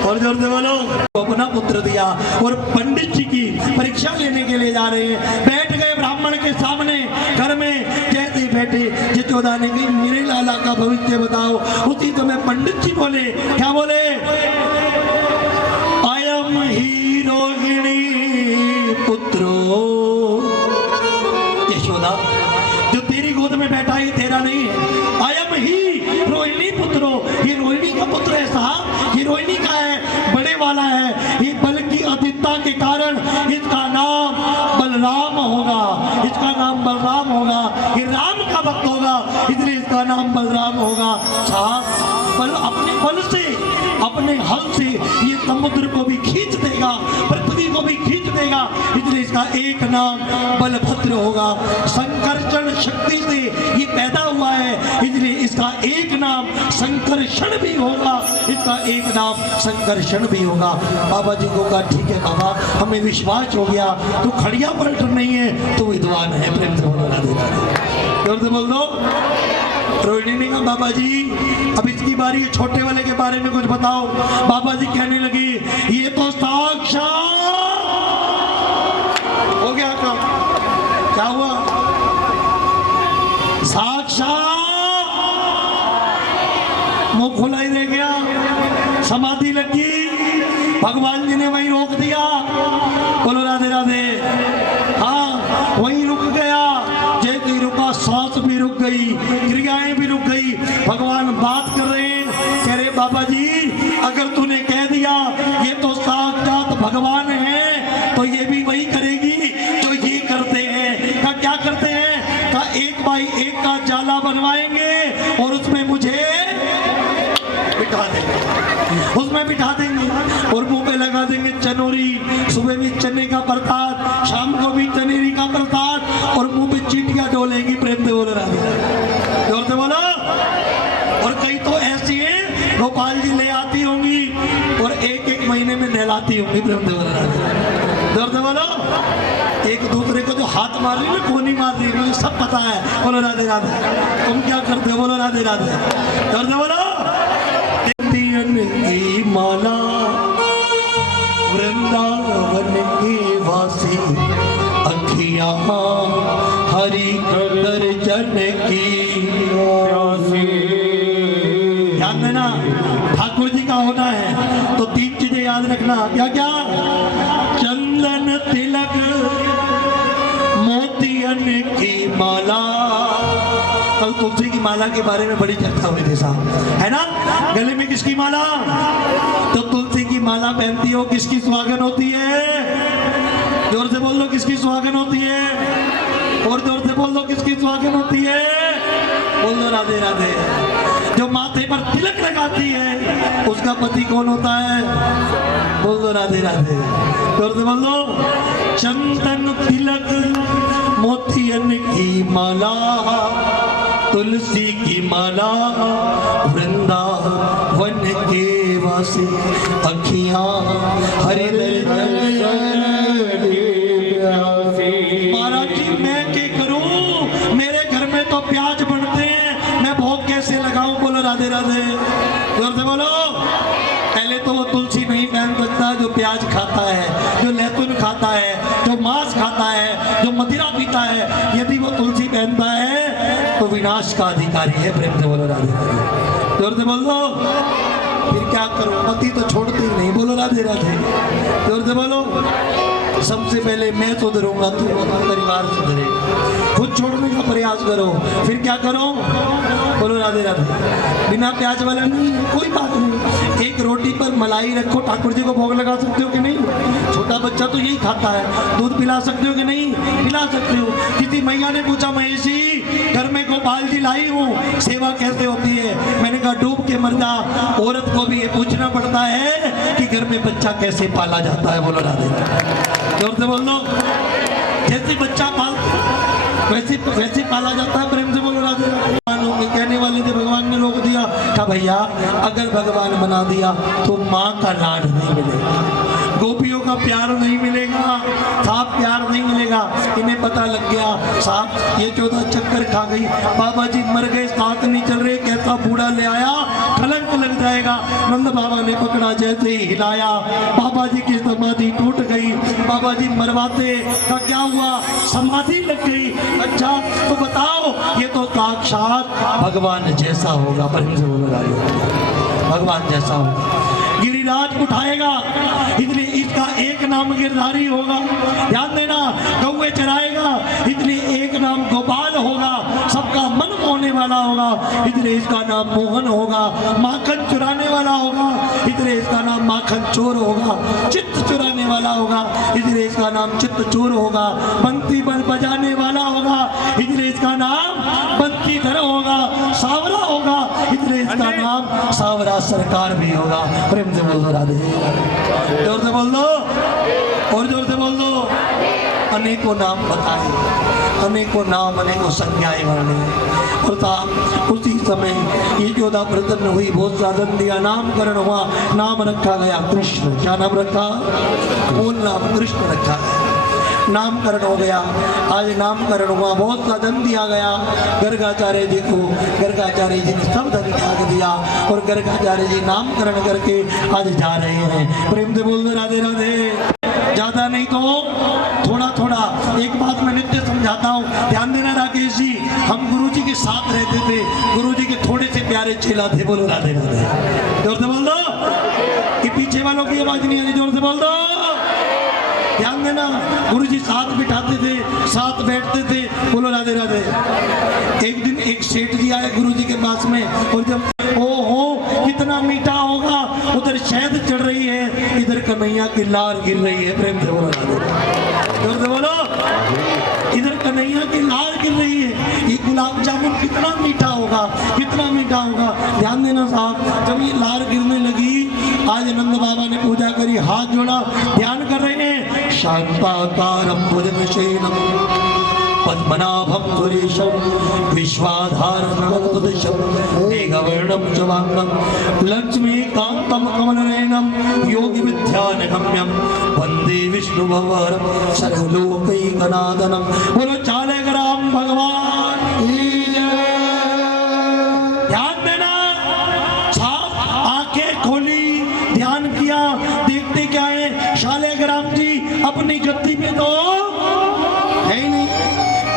और जोर से बोलो। अपना पुत्र दिया और पंडित जी की परीक्षा लेने के लिए जा रहे हैं। बैठ गए ब्राह्मण के सामने घर में, जैसे बैठे यशोदा ने कहा मेरे लाला का भविष्य बताओ। उसी समय पंडित जी बोले, क्या बोले? अयम ही रोहिणी पुत्रो। यशोदा जो तेरी गोद में बैठा है तेरा नहीं है, अयम ही रोहिणी पुत्रो, ये रोहिणी का पुत्र है साहब, ये रोहिणी का है, बड़े वाला है। ये बल की अधिकता के कारण इसका नाम बलराम होगा, इसका नाम बलराम होगा, ये राम का भक्त होगा, इसलिए इसका नाम बलराम होगा। साहब बल अपने बल से, अपने हल से ये समुद्र को भी खींच देगा, पृथ्वी को भी खींच देगा, इसलिए इसका एक नाम बलभद्र होगा। संकर्षण शक्ति से ये पैदा हुआ है, इसलिए इसका एक नाम संकर्षण भी होगा, इसका एक नाम संकर्षण भी होगा। बाबा जी को कहा ठीक है बाबा, हमें विश्वास हो गया, तू खड़िया पलटन नहीं है, तू विद्वान है। प्रेम से बोलो राधे राधे, जोर से बोल दो। रोहिणी ने कहा बाबा जी अब इसकी बारी है, छोटे वाले के बारे में कुछ बताओ। बाबा जी कहने लगी ये तो साक्षात हो गया काम। क्या हुआ? साक्षात मुंह खुला ही रह गया, समाधि लगी, भगवान जी ने वहीं रोक दिया। बोलो राधे राधे, हाँ वहीं रुक गया। जैसे रुका सांस भी रुक गई, क्रियाएं भी रुक गई। भगवान बात कर रहे हैं, कह रहे बाबा जी अगर तूने कह दिया ये तो साक्षात भगवान है, तो ये भी वही करेगी जो ये करते हैं। का क्या करते हैं? का एक बाई एक का जाला बनवाएंगे और उसमें मुझे बिठा देंगे, उसमें बिठा देंगे और मुंह पे लगा देंगे चनोरी। सुबह भी चने का प्रसाद, शाम को भी चनेरी का प्रसाद और मुंह पे चींटियां डोलेंगी। प्रेम से बोलो राधे, जोर से बोलो। और कई तो ऐसी हैं गोपाल जी ले आती होंगी और एक एक महीने में नहलाती होंगी। प्रेम से बोलो राधे, जोर से बोलो। एक दूसरे को जो हाथ मार रही है, कोनी मार रही है, मुझे सब पता है। बोलो राधे राधे। तुम क्या करते हो? बोलो राधे राधे, जोर से बोलो। की माला वृंदावन के वासी, अखियां हरि दर्शन की प्यासी। ध्यान देना, ठाकुर जी का होना है तो तीन चीजें याद रखना। क्या क्या? चंदन तिलक मोतियन की माला। कल तुलसी की माला के बारे में बड़ी चर्चा हुई थी साहब, है ना? गले में किसकी माला? तो तुलसी की माला पहनती हो, किसकी सुहागन होती है? जोर से बोल लो, किसकी सुहागन होती है? और जोर से बोल लो, किसकी सुहागन होती है? बोल दो राधे राधे। जो माथे पर तिलक लगाती है उसका पति कौन होता है? बोल दो राधे राधे, जोर से बोल दो। चंदन तिलक मोतियन की माला, तुलसी की माला वृंदावन के वासी, अखियां हरि महाराज जी मैं क्या करूं? मेरे घर में तो प्याज बनते हैं, मैं भोग कैसे लगाऊं? बोलो राधे राधे, जोर से बोलो। पहले तो वो तुलसी नहीं पहन सकता बंदा जो प्याज खाता है, जो लहसुन खाता है, जो मांस खाता है, जो मदिरा पीता है, यदि वो तुलसी पहनता है तो विनाश का अधिकारी है। प्रेम से बोलो राधे राधे, जोर से बोल दो। फिर क्या करो, पति तो छोड़ते ही नहीं, बोलो राधे राधे, जोर से बोलो। सबसे पहले मैं सुधरूंगा तो परिवार सुधरे, खुद छोड़ने का प्रयास करो, फिर क्या करो, बोलो राधे राधे। बिना प्याज वाला नहीं, कोई बात नहीं, एक रोटी पर मलाई रखो, ठाकुर जी को भोग लगा सकते हो कि नहीं? छोटा बच्चा तो यही खाता है। दूध पिला सकते हो कि नहीं? पिला सकते हो। किसी मैया ने पूछा, महेश जी घर में गोपाल जी लाई हूँ, सेवा कैसे होती है? मैंने कहा डूब के मर जा। औरत को भी ये पूछना पड़ता है कि घर में बच्चा कैसे पाला जाता है, बोलो राधे राधे, जोर से बोल दो। जैसे बच्चा वैसे पाला जाता है, प्रेम से बोलो राधे राधे। कहने वाले थे भगवान ने रोक दिया, कहा भैया अगर भगवान बना दिया तो माँ का लाड नहीं मिलेगा, गोपियों का प्यार नहीं मिलेगा, साफ प्यार नहीं मिलेगा। इन्हें पता लग गया साहब ये 14 चक्कर खा गई, बाबा जी मर गए, साथ नहीं चल रहे, कैसा बूढ़ा ले आया, कलंक लग जाएगा। नंद बाबा ने पकड़ा, जैसे ही हिलाया बाबा जी की समाधि टूट गई। बाबा जी मरवाते का क्या हुआ, समाधि लग गई। अच्छा तो बताओ, ये तो साक्षात भगवान जैसा होगा, भगवान जैसा होगा, गिरिराज उठाएगा, इसलिए इसका एक नाम गिरधारी होगा। ध्यान देना, कौवे चराएगा, इसलिए एक नाम गोपाल होगा, सबका मन मोहने वाला होगा, इसलिए इसका नाम मोहन होगा। माखन चुराने वाला होगा, इसलिए इसका नाम माखन चोर होगा। चित्त चुराने वाला होगा, इसलिए इसका नाम चित्त चोर होगा। बंसी बल बजाने वाला होगा, इसलिए इसका नाम बंसीधर होगा। सावरा होगा, इसलिए इसका नाम सावरा सरकार भी होगा। प्रेम से बोल दो राधे, जोर से बोल दो, और जोर से बोल दो। अनेकों नाम बताए, अनेकों नाम, अनेकों संज्ञाएं वर्णे। और साहब उसी समय ये 14 प्रसन्न हुई, बहुत साधन दिया, नामकरण हुआ, नाम रखा गया कृष्ण। क्या नाम रखा? मूल नाम कृष्ण रखा गया, नामकरण हो गया। आज नामकरण हुआ, बहुत सा धन दिया गया गर्गाचार्य जी को। गर्गाचार्य जी ने सब धन त्याग दिया और गर्गाचार्य जी नामकरण करके आज जा रहे हैं। प्रेम से बोल दो राधे राधे। ज्यादा नहीं तो थोड़ा थोड़ा, एक बात मैं नित्य समझाता हूँ, ध्यान देना राकेश जी। हम गुरु जी के साथ रहते थे, गुरु जी के थोड़े से प्यारे चेला थे, बोलो राधे राधे, जोर से बोल दो। कि पीछे वालों की आवाज नहीं आ रही, जोर से बोल दो। ध्यान देना, गुरुजी साथ बिठाते थे, साथ बैठते थे, बोलो राधे राधे। एक दिन एक सेठ जी आए गुरुजी के पास में, और जब ओहो कितना मीठा होगा, उधर शहद चढ़ रही है, इधर कन्हैया की लार गिर रही है। प्रेम से बोलो राधे, जोर से बोलो। इधर कन्हैया की लार गिर रही है, ये गुलाब जामुन कितना मीठा होगा, कितना मीठा होगा। ध्यान देना साहब, जब ये लार गिरने लगी, आज नंद बाबा ने पूजा करी, हाथ जोड़ा, ध्यान कर रहे हैं। शांताकारं भुजगशयनं पद्मनाभं सुरेशं विश्वाधारं गगनसदृशं मेघवर्णं शुभांगं लक्ष्मीकान्तं कमलनयनं योगिविद्यानगम्यं वन्दे विष्णुभवरं सर्वलोकैकनाथनं। बोलो चालेग्राम भगवान की जय। ध्यान देना, आंखें खोली, ध्यान किया, देखते क्या है, शालेग्राम जी अपनी गद्दी पे तो है ही नहीं,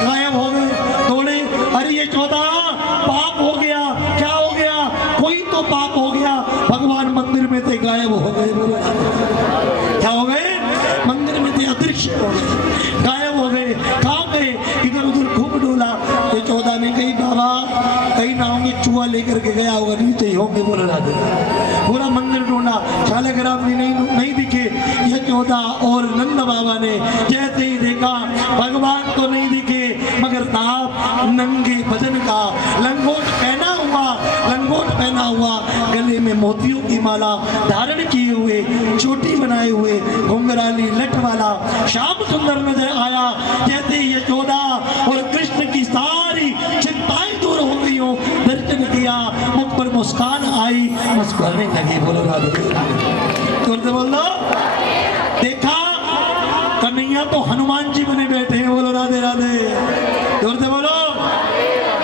गायब हो गए, दौड़े। अरे ये 14 पाप हो गया, क्या हो गया, कोई तो पाप हो गया, भगवान मंदिर में से गायब हो गए। क्या हो गए? मंदिर में से अदृश्य हो गए, गायब हो गए। कहाँ गए? इधर उधर खूब डोला। ये 14 ने कही बाबा कहीं ना होंगे, चूहा लेकर के गया होगा, नीचे ही होंगे, बोलो राधे। पूरा मंदिर ढूंढा, शालेग्राम जी नहीं दिखे। ये 14 और नंद बाबा ने जैसे ही देखा, भगवान तो नहीं दिखे, मगर साहब नंगे बदन का लंगोट पहना हुआ, लंगोट पहना हुआ, गले में मोतियों की माला धारण किए हुए, चोटी बनाए हुए, घुंघराली लठ वाला श्याम सुंदर नजर आया। जैसे ये 14 और कृष्ण की सारी चिंताएं दूर हो गई हो, दर्शन किया, मुख पर मुस्कान आई, मुस्कुराने लगे, बोलो राधे। जोर से बोल दो। देखा कन्हैया तो हनुमान जी बने बैठे हैं, बोलो राधे राधे, जोर से बोलो।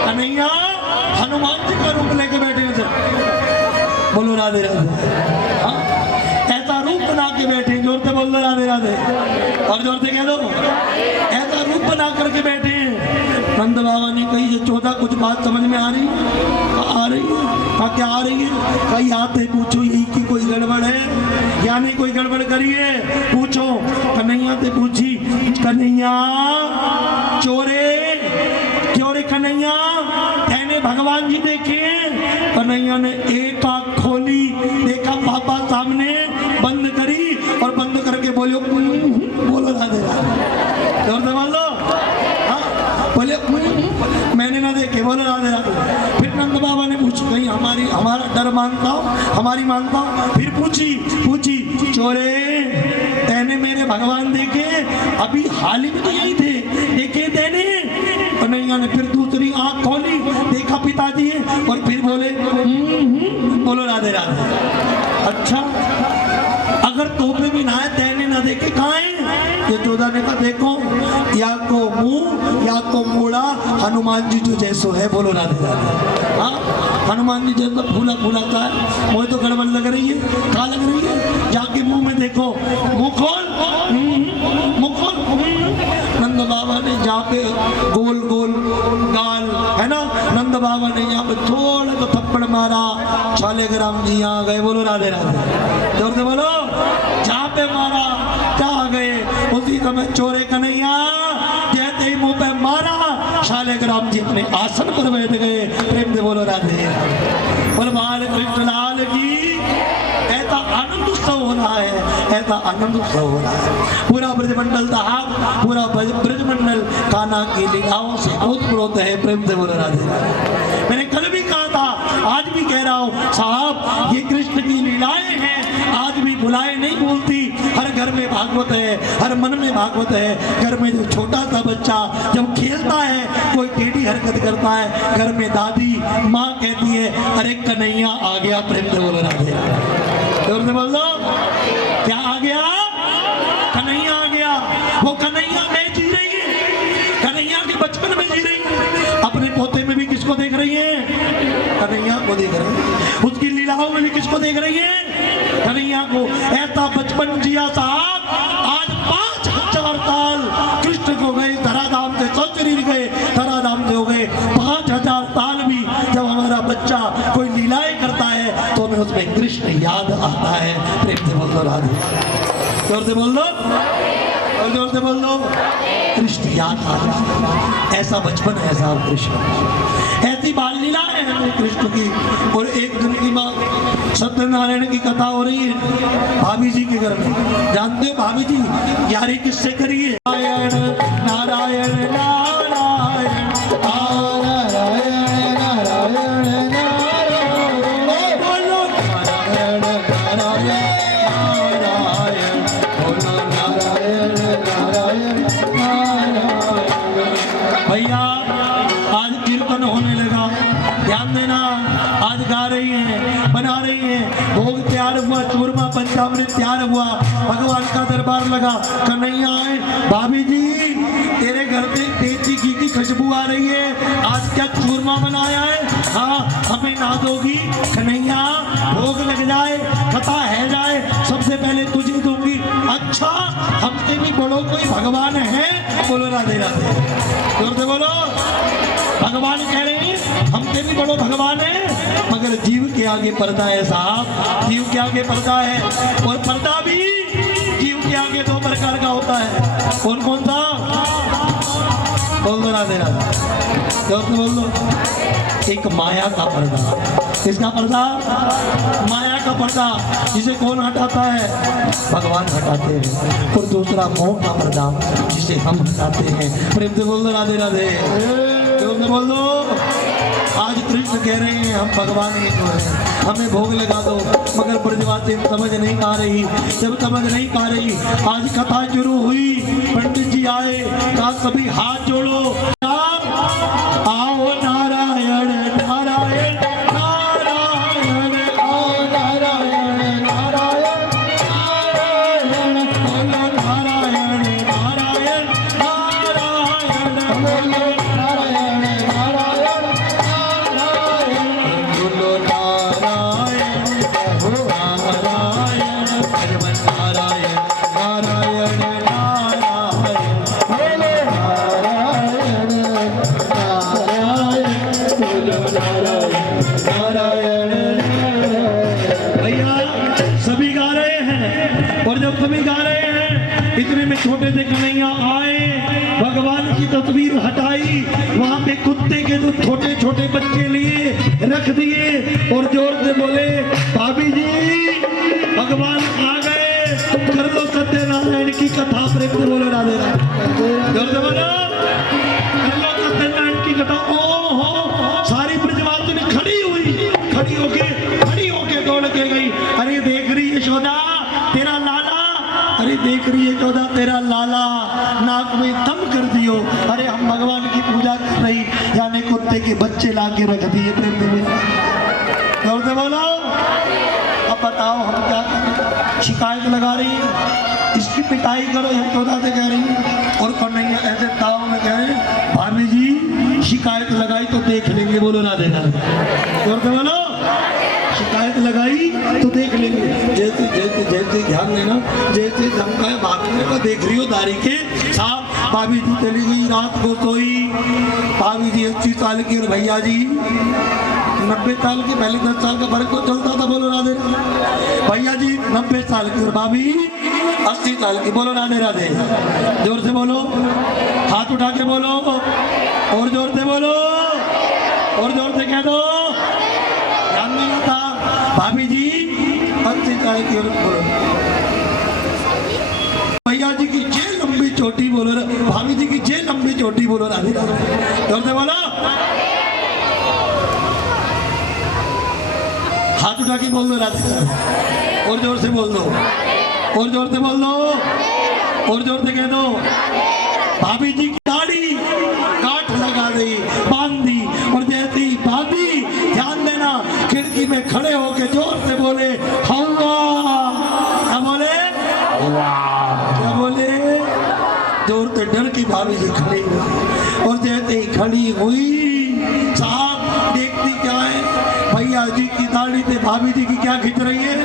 कन्हैया हनुमान जी का रूप लेके बैठे हैं, बोलो राधे राधे। ऐसा रूप बना के बैठे बैठे हैं, जोर से बोल दो राधे राधे, और जोर से कह दो, ऐसा रूप बना करके बैठे हैं। नंद बाबा ने कही ये 14 कुछ बात समझ में आ रही है? आ रही है। कहा क्या आ रही है? कहीं आते पूछो यही की कोई गड़बड़ है, यानी कोई गड़बड़ करिए पूछो। कन्हैया से पूछी, कन्हैया चोरे क्यों रे कन्हैया, तेने भगवान जी देखे? कन्हैया ने एक आंख खोली, देखा पापा सामने, बंद करी और बंद करके बोलो राधे राधे, जोर से बोलो, हाँ बोले मैंने ना देखे, बोलो राधे राधे। फिर नंद बाबा ने पूछा कहीं हमारा डर मानता हो, हमारी मानता हो? फिर पूछी चोरे तेने मेरे भगवान देखे? अभी हाल ही में तो यही थे, देखे तेने? कन्हैया ने फिर दूसरी आंख खोली, देखा पिताजी है, और फिर बोले बोलो राधे राधे। अच्छा अगर तोपे भी ना है, तेने ना देखे कहाँ है? ये 14 ने कहा देखो, या को मुंह या को मुड़ा, हनुमान जी जो जैसो है, बोलो राधे राधे। हाँ हनुमान जी जैसा फूला फूला सा है, मुझे तो गड़बड़ लग रही है। कहाँ लग रही है? जाके मुंह में देखो, मुंह खोल, मुंह खोल। नंद बाबा ने जहाँ पे गोल गोल गाल है ना, नंद बाबा ने यहाँ पे थोड़ा तो थप्पड़ मारा, शालिग्राम जी यहाँ गए, बोलो राधे राधे, जोर से बोलो, जहाँ पे मारा क्या गए? उसी समय चोरे कन्हैया जैसे ही मुंह पे मारा, शालिग्राम जी अपने आसन पर बैठ गए। प्रेम से बोलो राधे, बोल बाल कृष्ण लाल की। ऐसा आनंद उत्सव हो रहा है, ऐसा आनंद उत्सव हो रहा है। पूरा ब्रजमंडल था, पूरा ब्रजमंडल कान्हा की लीलाओं से ओतप्रोत है। प्रेम से बोलो राधे राधे। मैंने कल भी कहा था, आज भी कह रहा हूँ साहब, ये कृष्ण की लीलाएं हैं, आज भी बुलाए नहीं बोलती। हर घर में भागवत है, हर मन में भागवत है। घर में जो छोटा सा बच्चा जब खेलता है, कोई टेढ़ी हरकत करता है, घर में दादी माँ कहती है अरे कन्हैया आ गया। प्रेम से बोलो राधे राधे, जोर से बोल दो, क्या आ गया? कन्हैया आ गया। वो कन्हैया में जी रही है, कन्हैया के बचपन में जी रही है। अपने पोते में भी किसको देख रही है? कन्हैया को देख रही है। उसकी लीलाओं में भी किसको देख रही है? कन्हैया को। ऐसा बचपन जिया साहब, आज 5000 साल कृष्ण को गए, धराधाम से शरीर गए, धराधाम से हो गए 5000 साल भी। जब हमारा बच्चा कोई लीलाएं करता है तो हमें उसमें कृष्ण याद आता है। प्रेम से बोल दो राधे, जोर से बोल दो, और जोर से बोल दो, कृष्ण याद आता है। ऐसा बचपन है साहब कृष्ण, ऐसी बाल लीला है हमें कृष्ण की। और एक दिन की बात, सत्यनारायण की कथा हो रही है भाभी जी के घर में। जानते हो भाभी जी यारी किससे करी है? नारायण नारायण नारायण भैया आज कीर्तन होने लगा, ध्यान देना। आज गा रही हैं, बना रही हैं, भोग तैयार हुआ, चूरमा पंचामृत तैयार हुआ, भगवान का दरबार लगा। कन्हैया आए, भाभी जी तेरे घर से देसी घी की खुशबू आ रही है, आज क्या चूरमा बनाया है? हाँ हमें ना दोगी? कन्हैया भोग लग जाए, कथा है जाए, सबसे पहले तुझे दूंगी। अच्छा हमसे भी बड़ो कोई भगवान है? बोलो राधे राधे, जोर से बोलो। भगवान कह रहे हैं हमसे भी बड़ो भगवान है, मगर जीव के आगे पर्दा है साहब, जीव के आगे पर्दा है। और पर्दा भी जीव के आगे 2 प्रकार का होता है। कौन कौन सा? बोल दो राधे राधे, जोर से बोल दो। एक माया का पर्दा। किसका पर्दा? माया का पर्दा, जिसे कौन हटाता है? भगवान हटाते हैं। और दूसरा मोह का पर्दा, जिसे हम हटाते हैं। प्रेम से बोल दो राधे राधे, जोर से बोल दो। आज कृष्ण कह रहे हैं हम भगवान ही तो हैं, हमें भोग लगा दो। मगर ब्रजवासी समझ नहीं पा रही। जब समझ नहीं पा रही, आज कथा शुरू हुई, पंडित जी आए, कहा सभी हाथ जोड़ो, आओ नारायण नारायण नारायण, आओ नारायण नारायण नारायण, बोलो नारायण नारायण नारायण, बोलो नारायण नारायण नारायण, बोलो नारायण नारायण, नारायण इतने में छोटे से कन्हैया आए, भगवान की तस्वीर हटाई, वहां पे कुत्ते के जो छोटे छोटे बच्चे लिए रख दिए और जोर से बोले भाभी जी भगवान आ गए, कर लो सत्यनारायण की कथा। प्रेम से बोलो राधे राधे, जोर से बोलो कर लो सत्यनारायण की कथा। ओ हो सारी ब्रजवासिनी खड़ी होके दौड़ के गई। अरे देख रही है यशोदा तेरा लाला, अरे देख रही है यशोदा तेरा लाला नाक में दम कर दियो। अरे हम भगवान की पूजा कर रही, यानी कुत्ते के बच्चे ला के रख दिए। जोर से बोलो। अब बताओ हम क्या करें? शिकायत लगा रही है, इसकी पिटाई करो यशोदा से कह रही है, और कन्हैया ऐसे ताव में कह रहे भाभी जी शिकायत लगाई तो देख लेंगे। बोलो राधे राधे, जोर से बोलो। शिकायत लगाई तो देख लेंगे। जैसे जैसे जैसे ध्यान देना, जैसे धमका है भागने का देख रही हो दारी के साथ। भाभी जी चली गई, रात को सोई। भाभी जी 80 साल की और भैया जी 90 साल के, पहले 10 साल का फर्क तो चलता था। बोलो राधे राधे। भैया जी 90 साल की और भाभी 80 साल की। बोलो राधे राधे, जोर से बोलो, हाथ उठा के बोलो, और जोर से बोलो, और जोर से कह दो। ध्यान नहीं था। भाभी जी 80 साल की और बोलो भैया जी की जेल लंबी चोटी। बोलो भाभी जी की जेल लंबी चोटी। बोलो राधे राधे, जोर से बोलो, हाथ उठा के बोल दो राधे राधे, और जोर से बोल दो, और जोर से बोल दो, और जोर से कह दो। भाभी जी की दाढ़ी गांठ लगा दी, बांध दी, और जैसे ही बांधी ध्यान देना खिड़की में खड़े होके जोर से बोले हवा। क्या बोले? क्या बोले? जोर से डर की भाभी जी खड़ी हुई, और जैसे ही खड़ी हुई साहब देखती क्या है, भैया जी की दाढ़ी से भाभी जी की क्या खिंच रही है?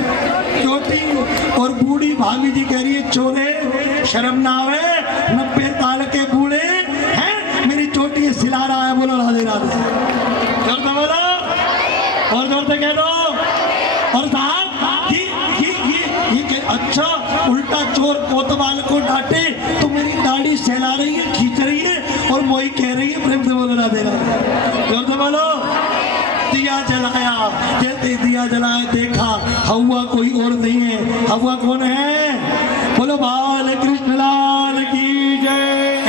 चोटी। और बूढ़ी भाभी जी कह रही है चोरे शर्म ना आवे, 90 साल के बूढ़े हैं मेरी चोटी सिला रहा है। बोलो राधे राधे, जोर से बोलो, और जोर से कह दो। और साहब ये अच्छा उल्टा चोर कोतवाल को डांटे तो मेरी दाढ़ी सहला रही है, खींच रही है, और मोई कह रही है। प्रेम से बोलो राधे राधे, जोर से बोलो। दिया जलाया, जैसे दिया जलाया देखा हवा कोई और नहीं है। हवा कौन है? बोलो बाल कृष्ण लाल की जय।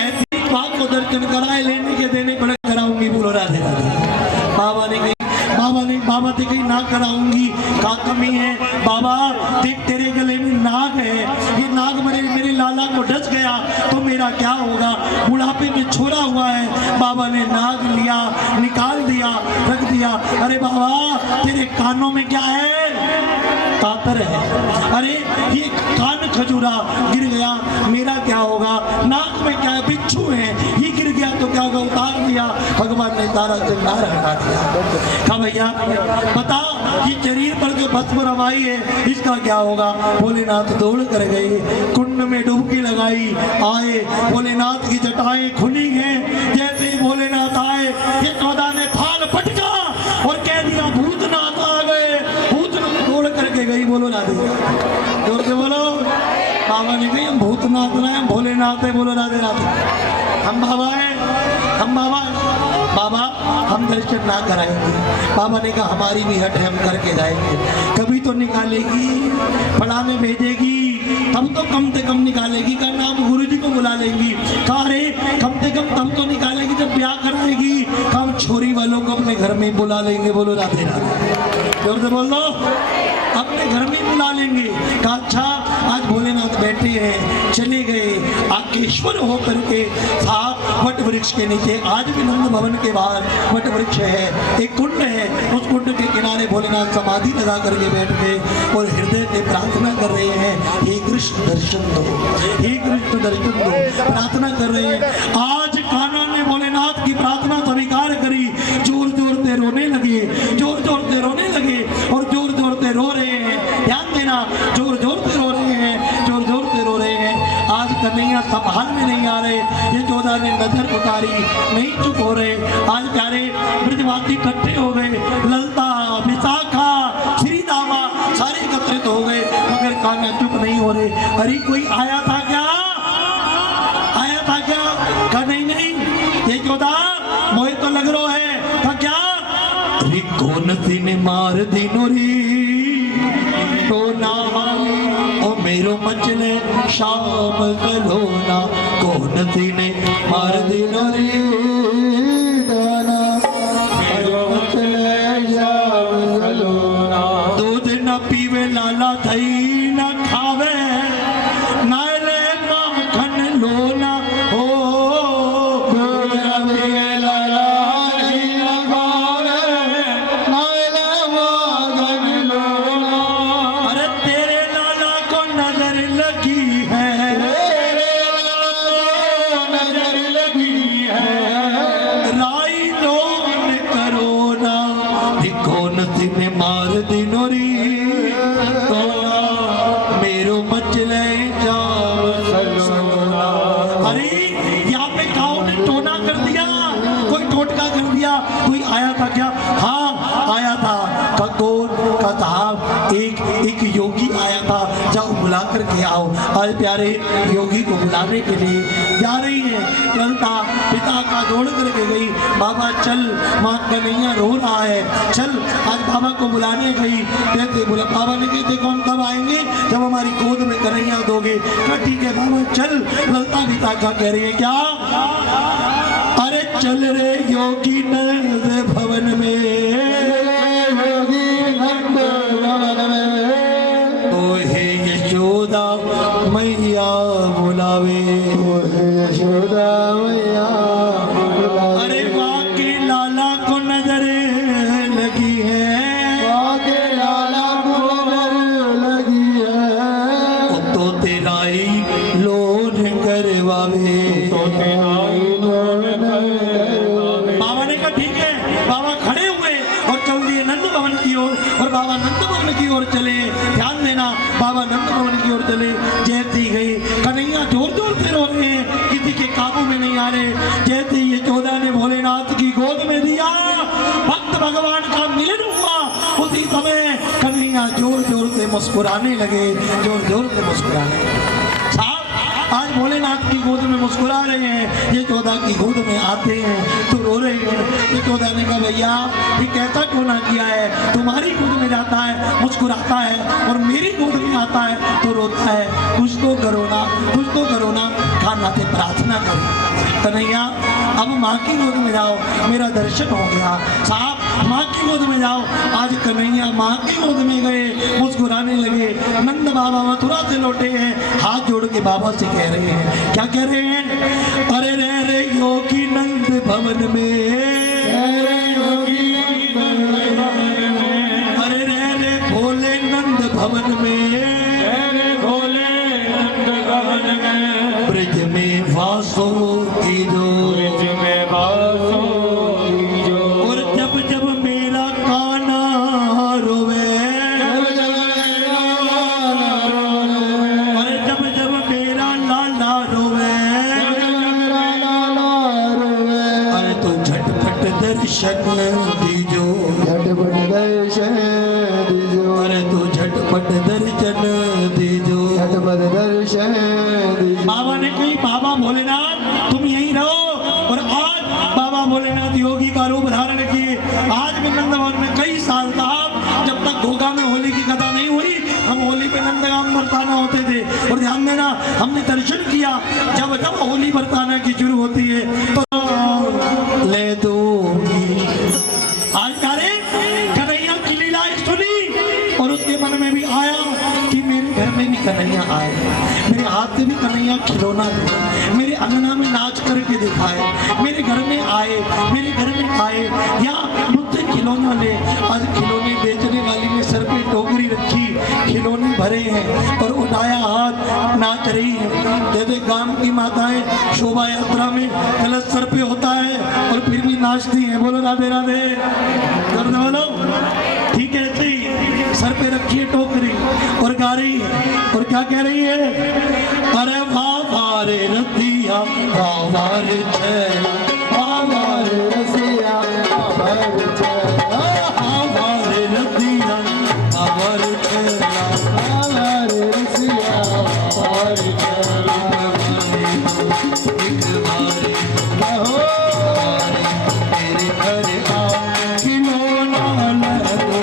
ऐसी बात को दर्शन कराए लेने के देने पड़े कराऊंगी। बोलो राधे राधे। बाबा ने कहीं ना कराऊंगी, का कमी है? बाबा देख तेरे गले में नाग है, ये नाग मेरे लाला को डस गया तो मेरा क्या होगा? बुढ़ापे में छोड़ा हुआ है। बाबा ने नाग लिया, निकाल दिया, रख दिया। अरे बाबा तेरे कानों में क्या है? कातर है। अरे ये कान खजूरा गिर गया, मेरा क्या होगा? नाक में क्या है? बिच्छू है, ये गिर गया तो क्या होगा? उतार दिया। भगवान ने सारा श्रृंगार हटा दिया। कहा भैया बता ये शरीर पर जो भस्म रवाई है इसका क्या होगा? भोलेनाथ दौड़ कर गए, कुंड में डुबकी लगाई, आए भोलेनाथ की जटाएं खुली हैं। जैसे ही भोलेनाथ आए ये चौदह ने थाल पटका और कह दिया भूतनाथ आ गए। भूतनाथ दौड़ करके गई। बोलो राधे, जोर से बोलो। बाबा ने कही हम भूतनाथ ना है, भोलेनाथ है। बोलो राधे राधे। हम बाबा है, हम बाबा है। बाबा हम दर्शन ना कराएंगे। बाबा ने कहा हमारी भी हट है, हम करके जाएंगे। कभी तो निकालेगी, पढ़ाने भेजेगी, तब तो कम से कम निकालेगी। का नाम गुरु जी को बुला लेंगी। कहा रे कम से कम तब तो निकालेगी जब ब्याह कराएगी। हम छोरी वालों को अपने घर में बुला लेंगे। बोलो राधे राधे, जोर से बोल दो, अपने घर में बुला लेंगे। कहा अच्छा आज भोलेनाथ बैठे हैं, चले गए। आकेश्वर होकर के साहब वट वृक्ष के नीचे, आज भी नंद भवन के बाहर वट वृक्ष है, एक कुंड है। उस कुंड के किनारे भोलेनाथ समाधि लगा करके बैठ गए और हृदय से प्रार्थना कर रहे हैं, हे कृष्ण दर्शन दो, हे कृष्ण दर्शन दो। प्रार्थना कर रहे हैं। आज कान्हा ने भोलेनाथ की प्रार्थना स्वीकार करी। जोर जोर से रोने लगे, जोर जोर से रोने लगे, और जोर जोर से रो रहे हैं। ध्यान देना, जोर जोर से रो रहे हैं, जोर जोर से रो रहे हैं। आज कन्हैया संभाल में नहीं आ रहे। ये चौदह ने नजर उतारी, नहीं चुप हो रहे। आज प्यारे ब्रजवासी इकट्ठे हो गए। ललता, विशाखा, श्रीदामा सारे एकत्रित हो गए, मगर कान्हा चुप नहीं हो रहे। अरे कोई आया था क्या? ने मार दी नूरी तो ना ओ मेरो मचले शाम कलोना कौन थी ने मार दी नूरी तो ना मेरो मचले शाम कलोना दूध न पीवे लाला दही न खावे नाले माखन लोना हो दूध न पीवे लाला दही न खावे नाले माखन लोना अरे तेरे लाला को नजर लगी है तेरे लाला को नजर लगी है राई लोन करो ना कौन थी ने मार दी नोरी तोला मेरो मचले जाओ सलोना। अरे यहाँ पे गाँव ने टोना कर दिया, कोई टोटका कर दिया, कोई आया था क्या? हाँ आया था। कौन का था? एक योगी आया था, जाओ बुला करके आओ। आज प्यारे योगी को बुलाने के लिए जा रही है। ललता पिता का दौड़ करके गई, बाबा चल माँ कन्हैया रो रहा है, चल आज बाबा को बुलाने गई। कहते बोला बाबा ने कहते कौन कब आएंगे? जब हमारी गोद में कन्हैया दोगे। कहा ठीक है बाबा चल। ललता पिता का कह रही है क्या? अरे चल रे योगी नंद भवन में, योगी नंद भवन में ओ हे यशोदा मैया बुलावे, ओ हे यशोदा मैया बुलावे। अरे वाह के लाला को नजर लगी है, वाह के लाला को नजर लगी है। तो तेरा ही लोन करवावे, तो तेरा ही लोन करवावे। बाबा ने कहा ठीक है। बाबा खड़े हुए और चल दिए नंद भवन की ओर, और बाबा नंद भवन की ओर चले। ध्यान देना, बाबा नंद भवन की ओर चले। जयती गई, कन्हैया जोर जोर से रो रहे हैं, किसी के काबू में नहीं आ रहे। जयती ये चौदह ने भोलेनाथ की गोद में दिया, भक्त भगवान का मिलन हुआ। उसी समय कन्हैया जोर जोर से मुस्कुराने लगे, जोर जोर से मुस्कुराने लगे। आज भोलेनाथ की गोद में मुस्कुरा रहे हैं, ये चौदह की गोद में आते हैं तो रो रहे हैं। ये चौदह ने कहा भैया ये कैसा टोना किया है? तुम्हारी गोद में जाता है मुस्कुराता है, और मेरी गोद में आता है तो रोता है। कुछ तो करो ना, कुछ तो करो ना। खाना से प्रार्थना करो कन्हैया, अब माँ की गोद में जाओ, मेरा दर्शन हो गया। साहब माँ की गोद में जाओ। आज कन्हैया माँ की गोद में गए, मुस्कुराने लगे। नंद बाबा मथुरा से लौटे हैं, हाथ जोड़ के बाबा से कह रहे हैं, क्या कह रहे हैं? अरे रे रे योगी नंद भवन में, अरे योगी अरे रे रे भोले नंद भवन में, अरे भोले नंद भवन में ब्रज में वासो कीजो, ब्रज में वासो कीजो। और जब जब मेरा काना रोवे, अरे जब जब मेरा लाला रोवे, अरे तो झटपट दर्शन दीजो, झटपट दर्शन दीजो। अरे तो झटपट दर्शन दीजो, झटपट दर्शन दीजो। बाबा ने कही बाबा भोलेनाथ तुम यहीं रहो। और आज बाबा भोलेनाथ योगी का रूप धारण किए। आज भी नंदवन में कई साल था, जब तक घोगा में होली की कथा नहीं हुई, हम होली पे नंदगाम बरसाना होते थे। और ध्यान देना, हमने दर्शन किया जब जब होली बरसाना की शुरू होती है तो ले दो। आज तारे कन्हैया की लीला सुनी, और उसके मन में भी आया कि मेरे घर में भी कन्हैया आए, मेरे हाथ से भी कन्हैया खिलौना दे, मेरे अंगना में नाच करके दिखाए, मेरे घर में आए, मेरे घर में आए, या मुझसे खिलौना ले। आज खिलौने बेचने वाली ने सर पे टोकरी रखी, खिलौने भरे हैं और उठाया हाथ, नाच रही है। जैसे गांव की माताएं शोभा यात्रा में कलश सर पे होता है और फिर भी नाचती हैं। बोलो राधे राधे, बोलो ठीक है। ऐसे ही सर पे रखी है टोकरी और गा रही है, और क्या कह रही है? अरे वाह वारे रतिया वाह वारे छैला, वाह वारे रसिया वाह वारे छैला, वाह वारे रतिया वाह वारे छैला, वाह वारे रसिया वाह वारे छैला। एक बारी कहो तेरे घर आ खिलौना ले दो,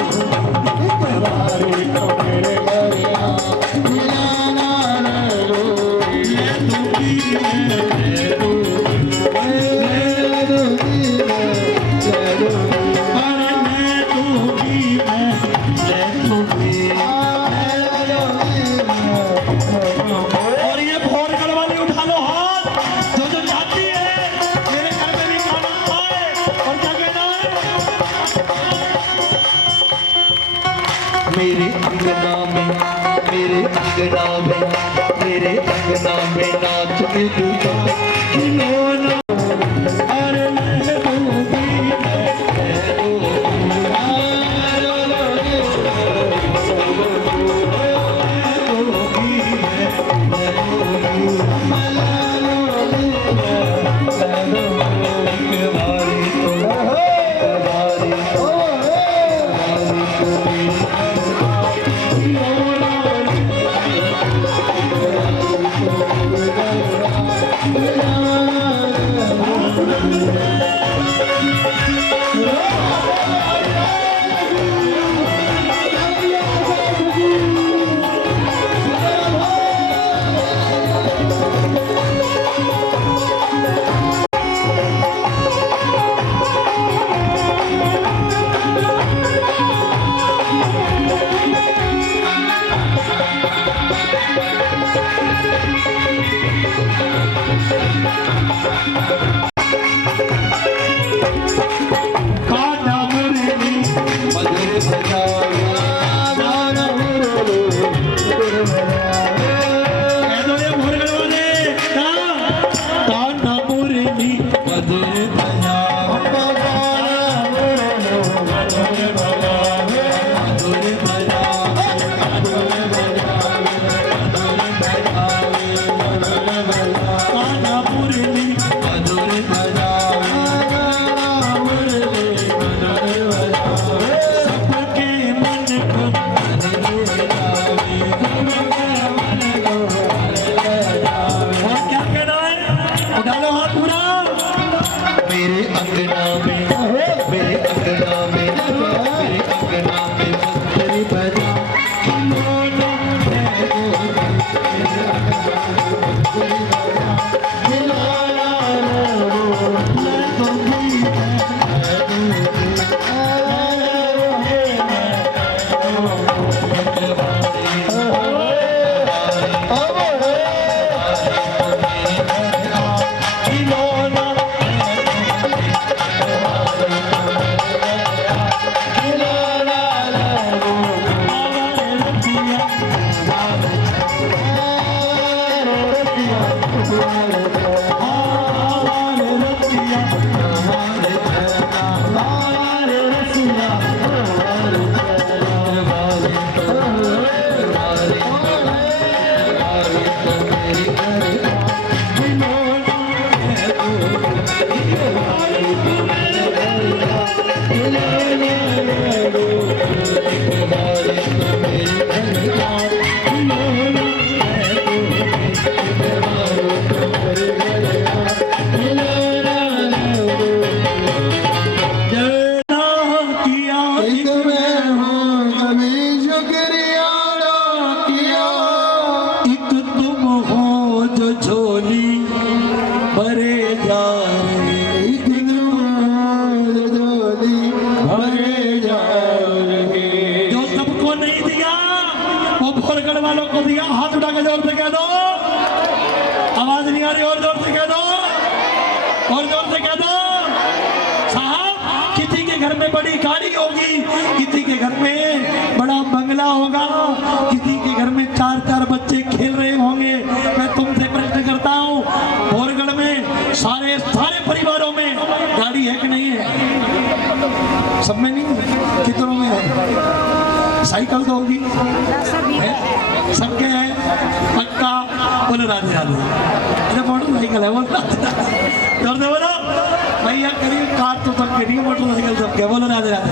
और ये भोरगढ़ वाले उठा लो हाथ, जो चाहती है मेरे घर में भी खाना खाए। और क्या कहना है? मेरे अंगना में मेरे अंगना में मेरे अंगना में नाच के दूजा खिलौना अरे महबूबी घर में बड़ी गाड़ी होगी, किसी के घर में बड़ा बंगला होगा, किसी के घर में 4-4 बच्चे खेल रहे होंगे। मैं तुमसे प्रश्न करता हूँ, भोरगढ़ में सारे परिवारों में गाड़ी है कि नहीं है? सब में नहीं है, कितनों में है? साइकिल तो होगी, सबके है पक्का। बोलो राधे राधे। अरे मोटरसाइकिल है, बोलो बोलो भैया, करीब कार तो सबके नहीं, मोटरसाइकिल सबके। बोलो राधे राधे।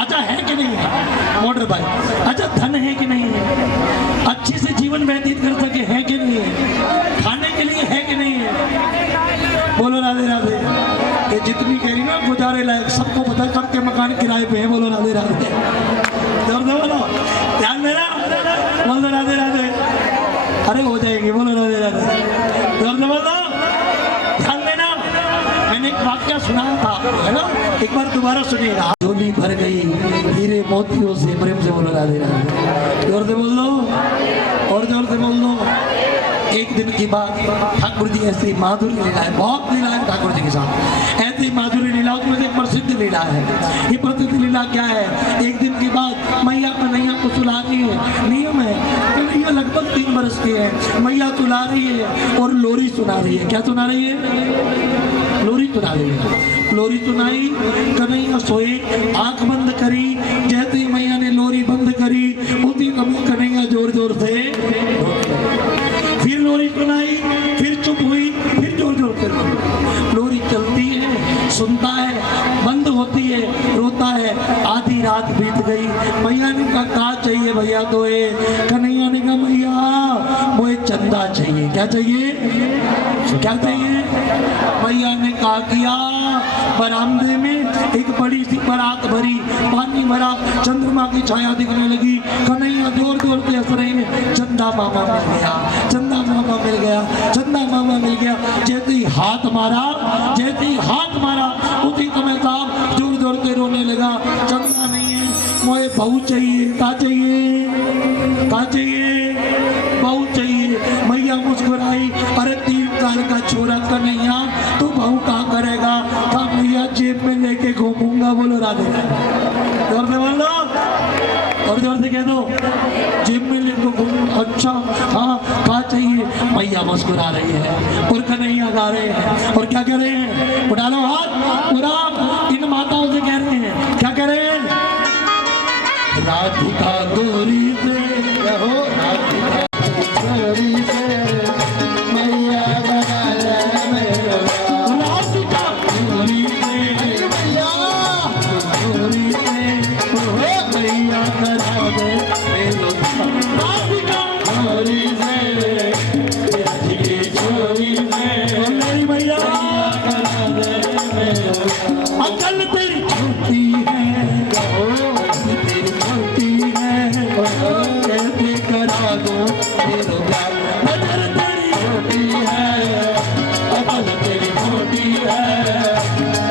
अच्छा है कि नहीं है मोटर बाइक? अच्छा धन है कि नहीं है? अच्छे से जीवन व्यतीत कर सके है कि नहीं है? खाने के लिए है कि नहीं है? बोलो राधे राधे। ये जितनी कह रही ना गुजारे लायक, सबको पता सबके मकान किराए पे है। बोलो राधे राधे। बोलो ध्यान देना, बोलो राधे राधे। अरे हो जाएंगे, बोलो राधे राधे। बोलो है ना। एक बार दोबारा सुनिएगा। झोली भर गई हीरे मोतियों से, प्रेम से बोलो राधे राधे। जोर से बोल दो और जोर से बोल दो। एक दिन की बात, ठाकुर जी ऐसी माधुरी लीलाएं, बहुत लीलाएं ठाकुर जी के साथ, ऐसी माधुरी लीलाओं में से प्रसिद्ध लीला है। ये प्रसिद्ध लीला क्या है? एक दिन की बात, मैया कन्हैया को सुला रही है। नियम है, कन्हैया लगभग 3 वर्ष की है। मैया सुला रही है और लोरी सुना रही है। क्या सुना रही है? लोरी सुना रही है। लोरी सुनाई, कन्हैया सोए, आंख बंद करी। जैसे ही मैया ने लोरी बंद करी, उसी समय कन्हैया जोर जोर से फिर लोरी सुनाई, फिर चुप हुई, फिर जोर जोर से लोरी चलती है, सुनता है, बंद होती है, रोता है। आधी रात बीत गई। मैया ने कहा क्या चाहिए भैया? तो कन्हैया ने कहा मैया मुझे चंदा चाहिए। क्या चाहिए? क्या चाहिए? मैया ने कहा किया, बरामदे में एक बड़ी सी परात भरी, पानी भरा, चंद्रमा की छाया दिखने लगी। कन्हैया जोर जोर से हंस रहे हैं। चंदा मामा मिल गया, चंदा मामा मिल गया, चंदा मामा मिल गया। जैसे ही हाथ मारा, जैसे ही हाथ मारा, उसी समय साहब जोर जोर से रोने लगा। चंदा नहीं है, मुझे बहू चाहिए। क्या चाहिए? क्या चाहिए? बहू चाहिए। मैया मुस्कुराई, अरे 3 साल का छोरा कन्हैया, तो बहू क्या करेगा? कहा मैया जेब में लेके घूमूंगा। बोलो राधे राधे। जोर से बोल दो और जोर से कह दो, जेब में लेके घूमूंगा। अच्छा हाँ, क्या चाहिए? मैया मुस्कुरा रही है और कन्हैया गा रहे हैं। और क्या कह रहे हैं? उठा लो हाथ, पूरा इन माताओं से कह रहे हैं। क्या कह रहे हैं? राधिका गोरी से कहो, राधिका गोरी से मैया बना ले मेरा। राधिका गोरी से मैया गोरी से मैया बना दे मेरा। राधिका गोरी से राधिका गोरी से मेरी मैया बना दे मेरा। अकल तेरी छोटी है, तेरी छोटी है, कैसे करा दो तेरो प्यार। नजर तेरी छोटी है, अकल तेरी छोटी है,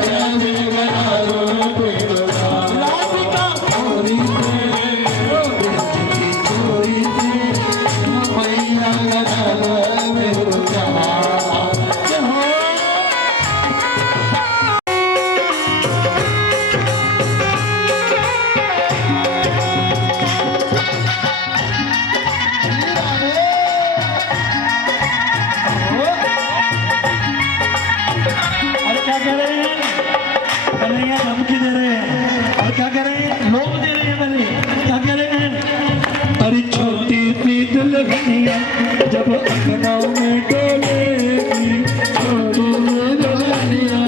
कैसे करा दो तेरो प्यार। राधिका गोरी से, राधिका गोरी से मैया करा दो मेरो प्यार। जय हो। और क्या कह रहे हैं? कन्हैया धमकी दे रहे हैं। और क्या कह रहे हैं? लोग दे रहे हैं। पहले क्या कह रहे हैं? अरे छोटी सी दुल्हनिया जब अंगनाओं में डोलेगी, छोटी सी दुल्हनिया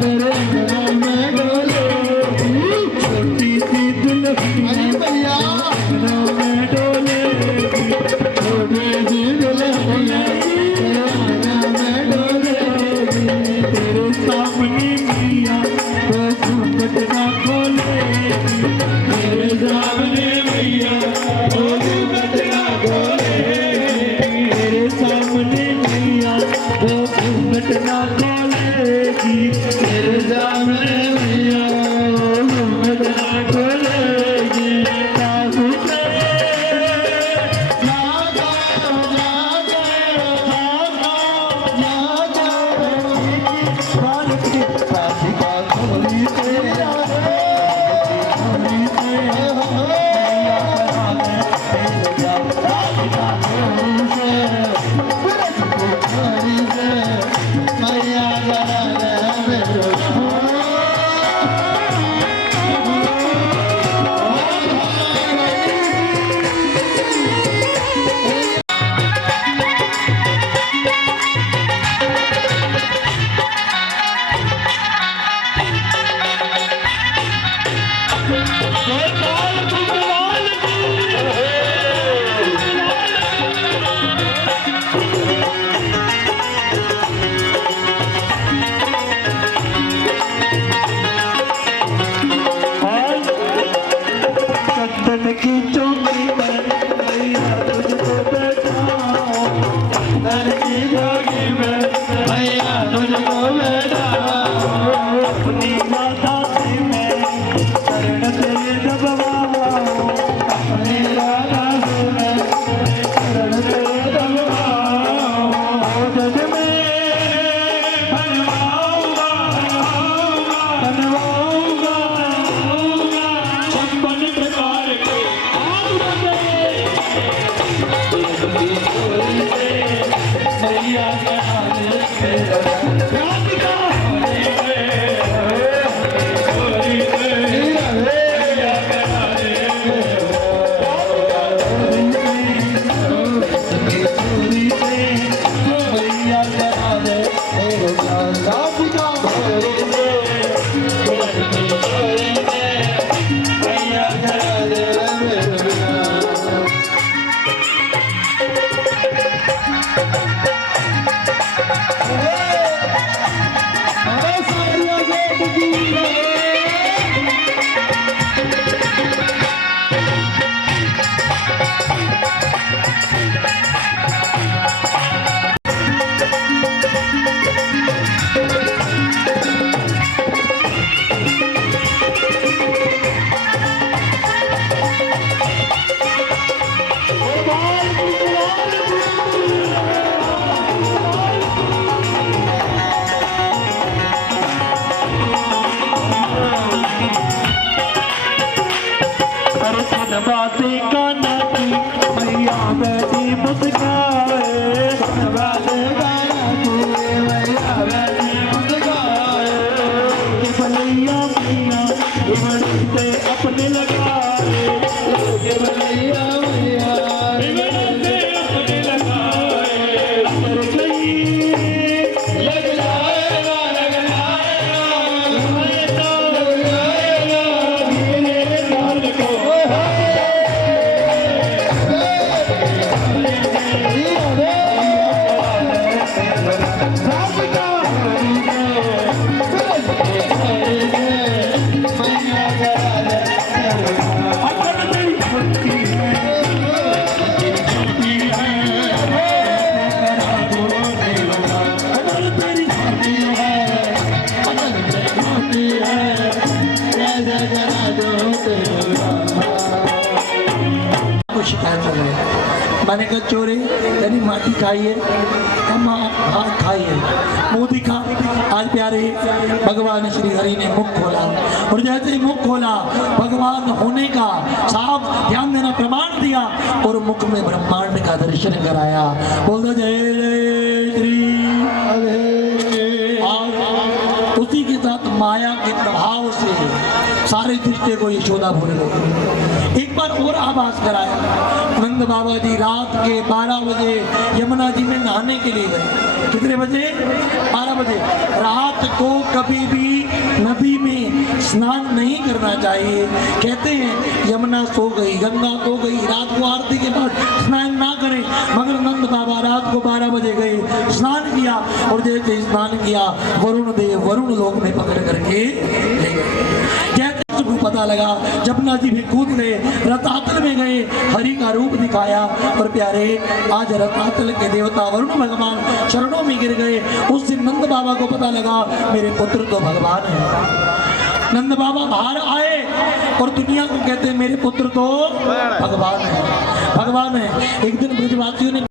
तेरे अंगनाओं में डोलेगी। छोटी सी दुल्हनिया अंगनाओं में डोलेगी, छोटी सी दुल्हनिया तेरे अंगनाओं में डोलेगी। तेरे सामने मैया वो घूंघट ना खोलेगी, तेरे सामने मैया वो घूंघट ना खोलेगी। तेरे सामने मैया वो घूंघट ना खोलेगी, तेरे सामने मैया वो घूंघट ना खोलेगी। सासू से जागा जागा जागा जागा, राधिका गोरी से गोरी से मैया बना दे मेरा। राधिका गोरी से, गोरी से मैया बातें काना की मैया बैठी मुस्काए, बातें काना की मैया बैठी मुस्काए, भलैया मैया इमरते अपने लगाए, भलैया मैया इमरते अपने लगाए, कर गई लग जाएगा लग जाएगा मेरे लाल को शिकायत कर रहे। मैंने कहा चोरी यानी माटी खाइए, हम हाथ खाइए, मुँह दिखा। आज प्यारे भगवान श्री हरि ने मुख खोला और जैसे ही मुख खोला भगवान होने का साफ ध्यान देना प्रमाण दिया और मुख में ब्रह्मांड का दर्शन कराया। बोल जय जय श्री और उसी के साथ माया के प्रभाव से सारे रिश्ते को यशोदा भूल गई। एक बार और आभास कराया। नंद बाबा जी रात के 12 बजे यमुना जी में नहाने के लिए गए। कितने बजे? 12 बजे। रात को कभी भी नदी में स्नान नहीं करना चाहिए। कहते हैं यमुना सो गई, गंगा सो गई, रात को आरती के बाद स्नान ना करें। मगर नंद बाबा रात को 12 बजे गए, स्नान किया और जैसे स्नान किया वरुण देव वरुण लोक में पकड़ करके ले गए। को पता लगा, जमुना जी भी कूद गए, रतातल में गए, हरि का रूप दिखाया और प्यारे आज रतातल के देवता वरुण भगवान चरणों में गिर गए। उस दिन नंद बाबा को पता लगा मेरे पुत्र तो भगवान है। नंद बाबा बाहर आए और दुनिया को कहते मेरे पुत्र तो भगवान है, भगवान है। एक दिन ब्रजवासियों ने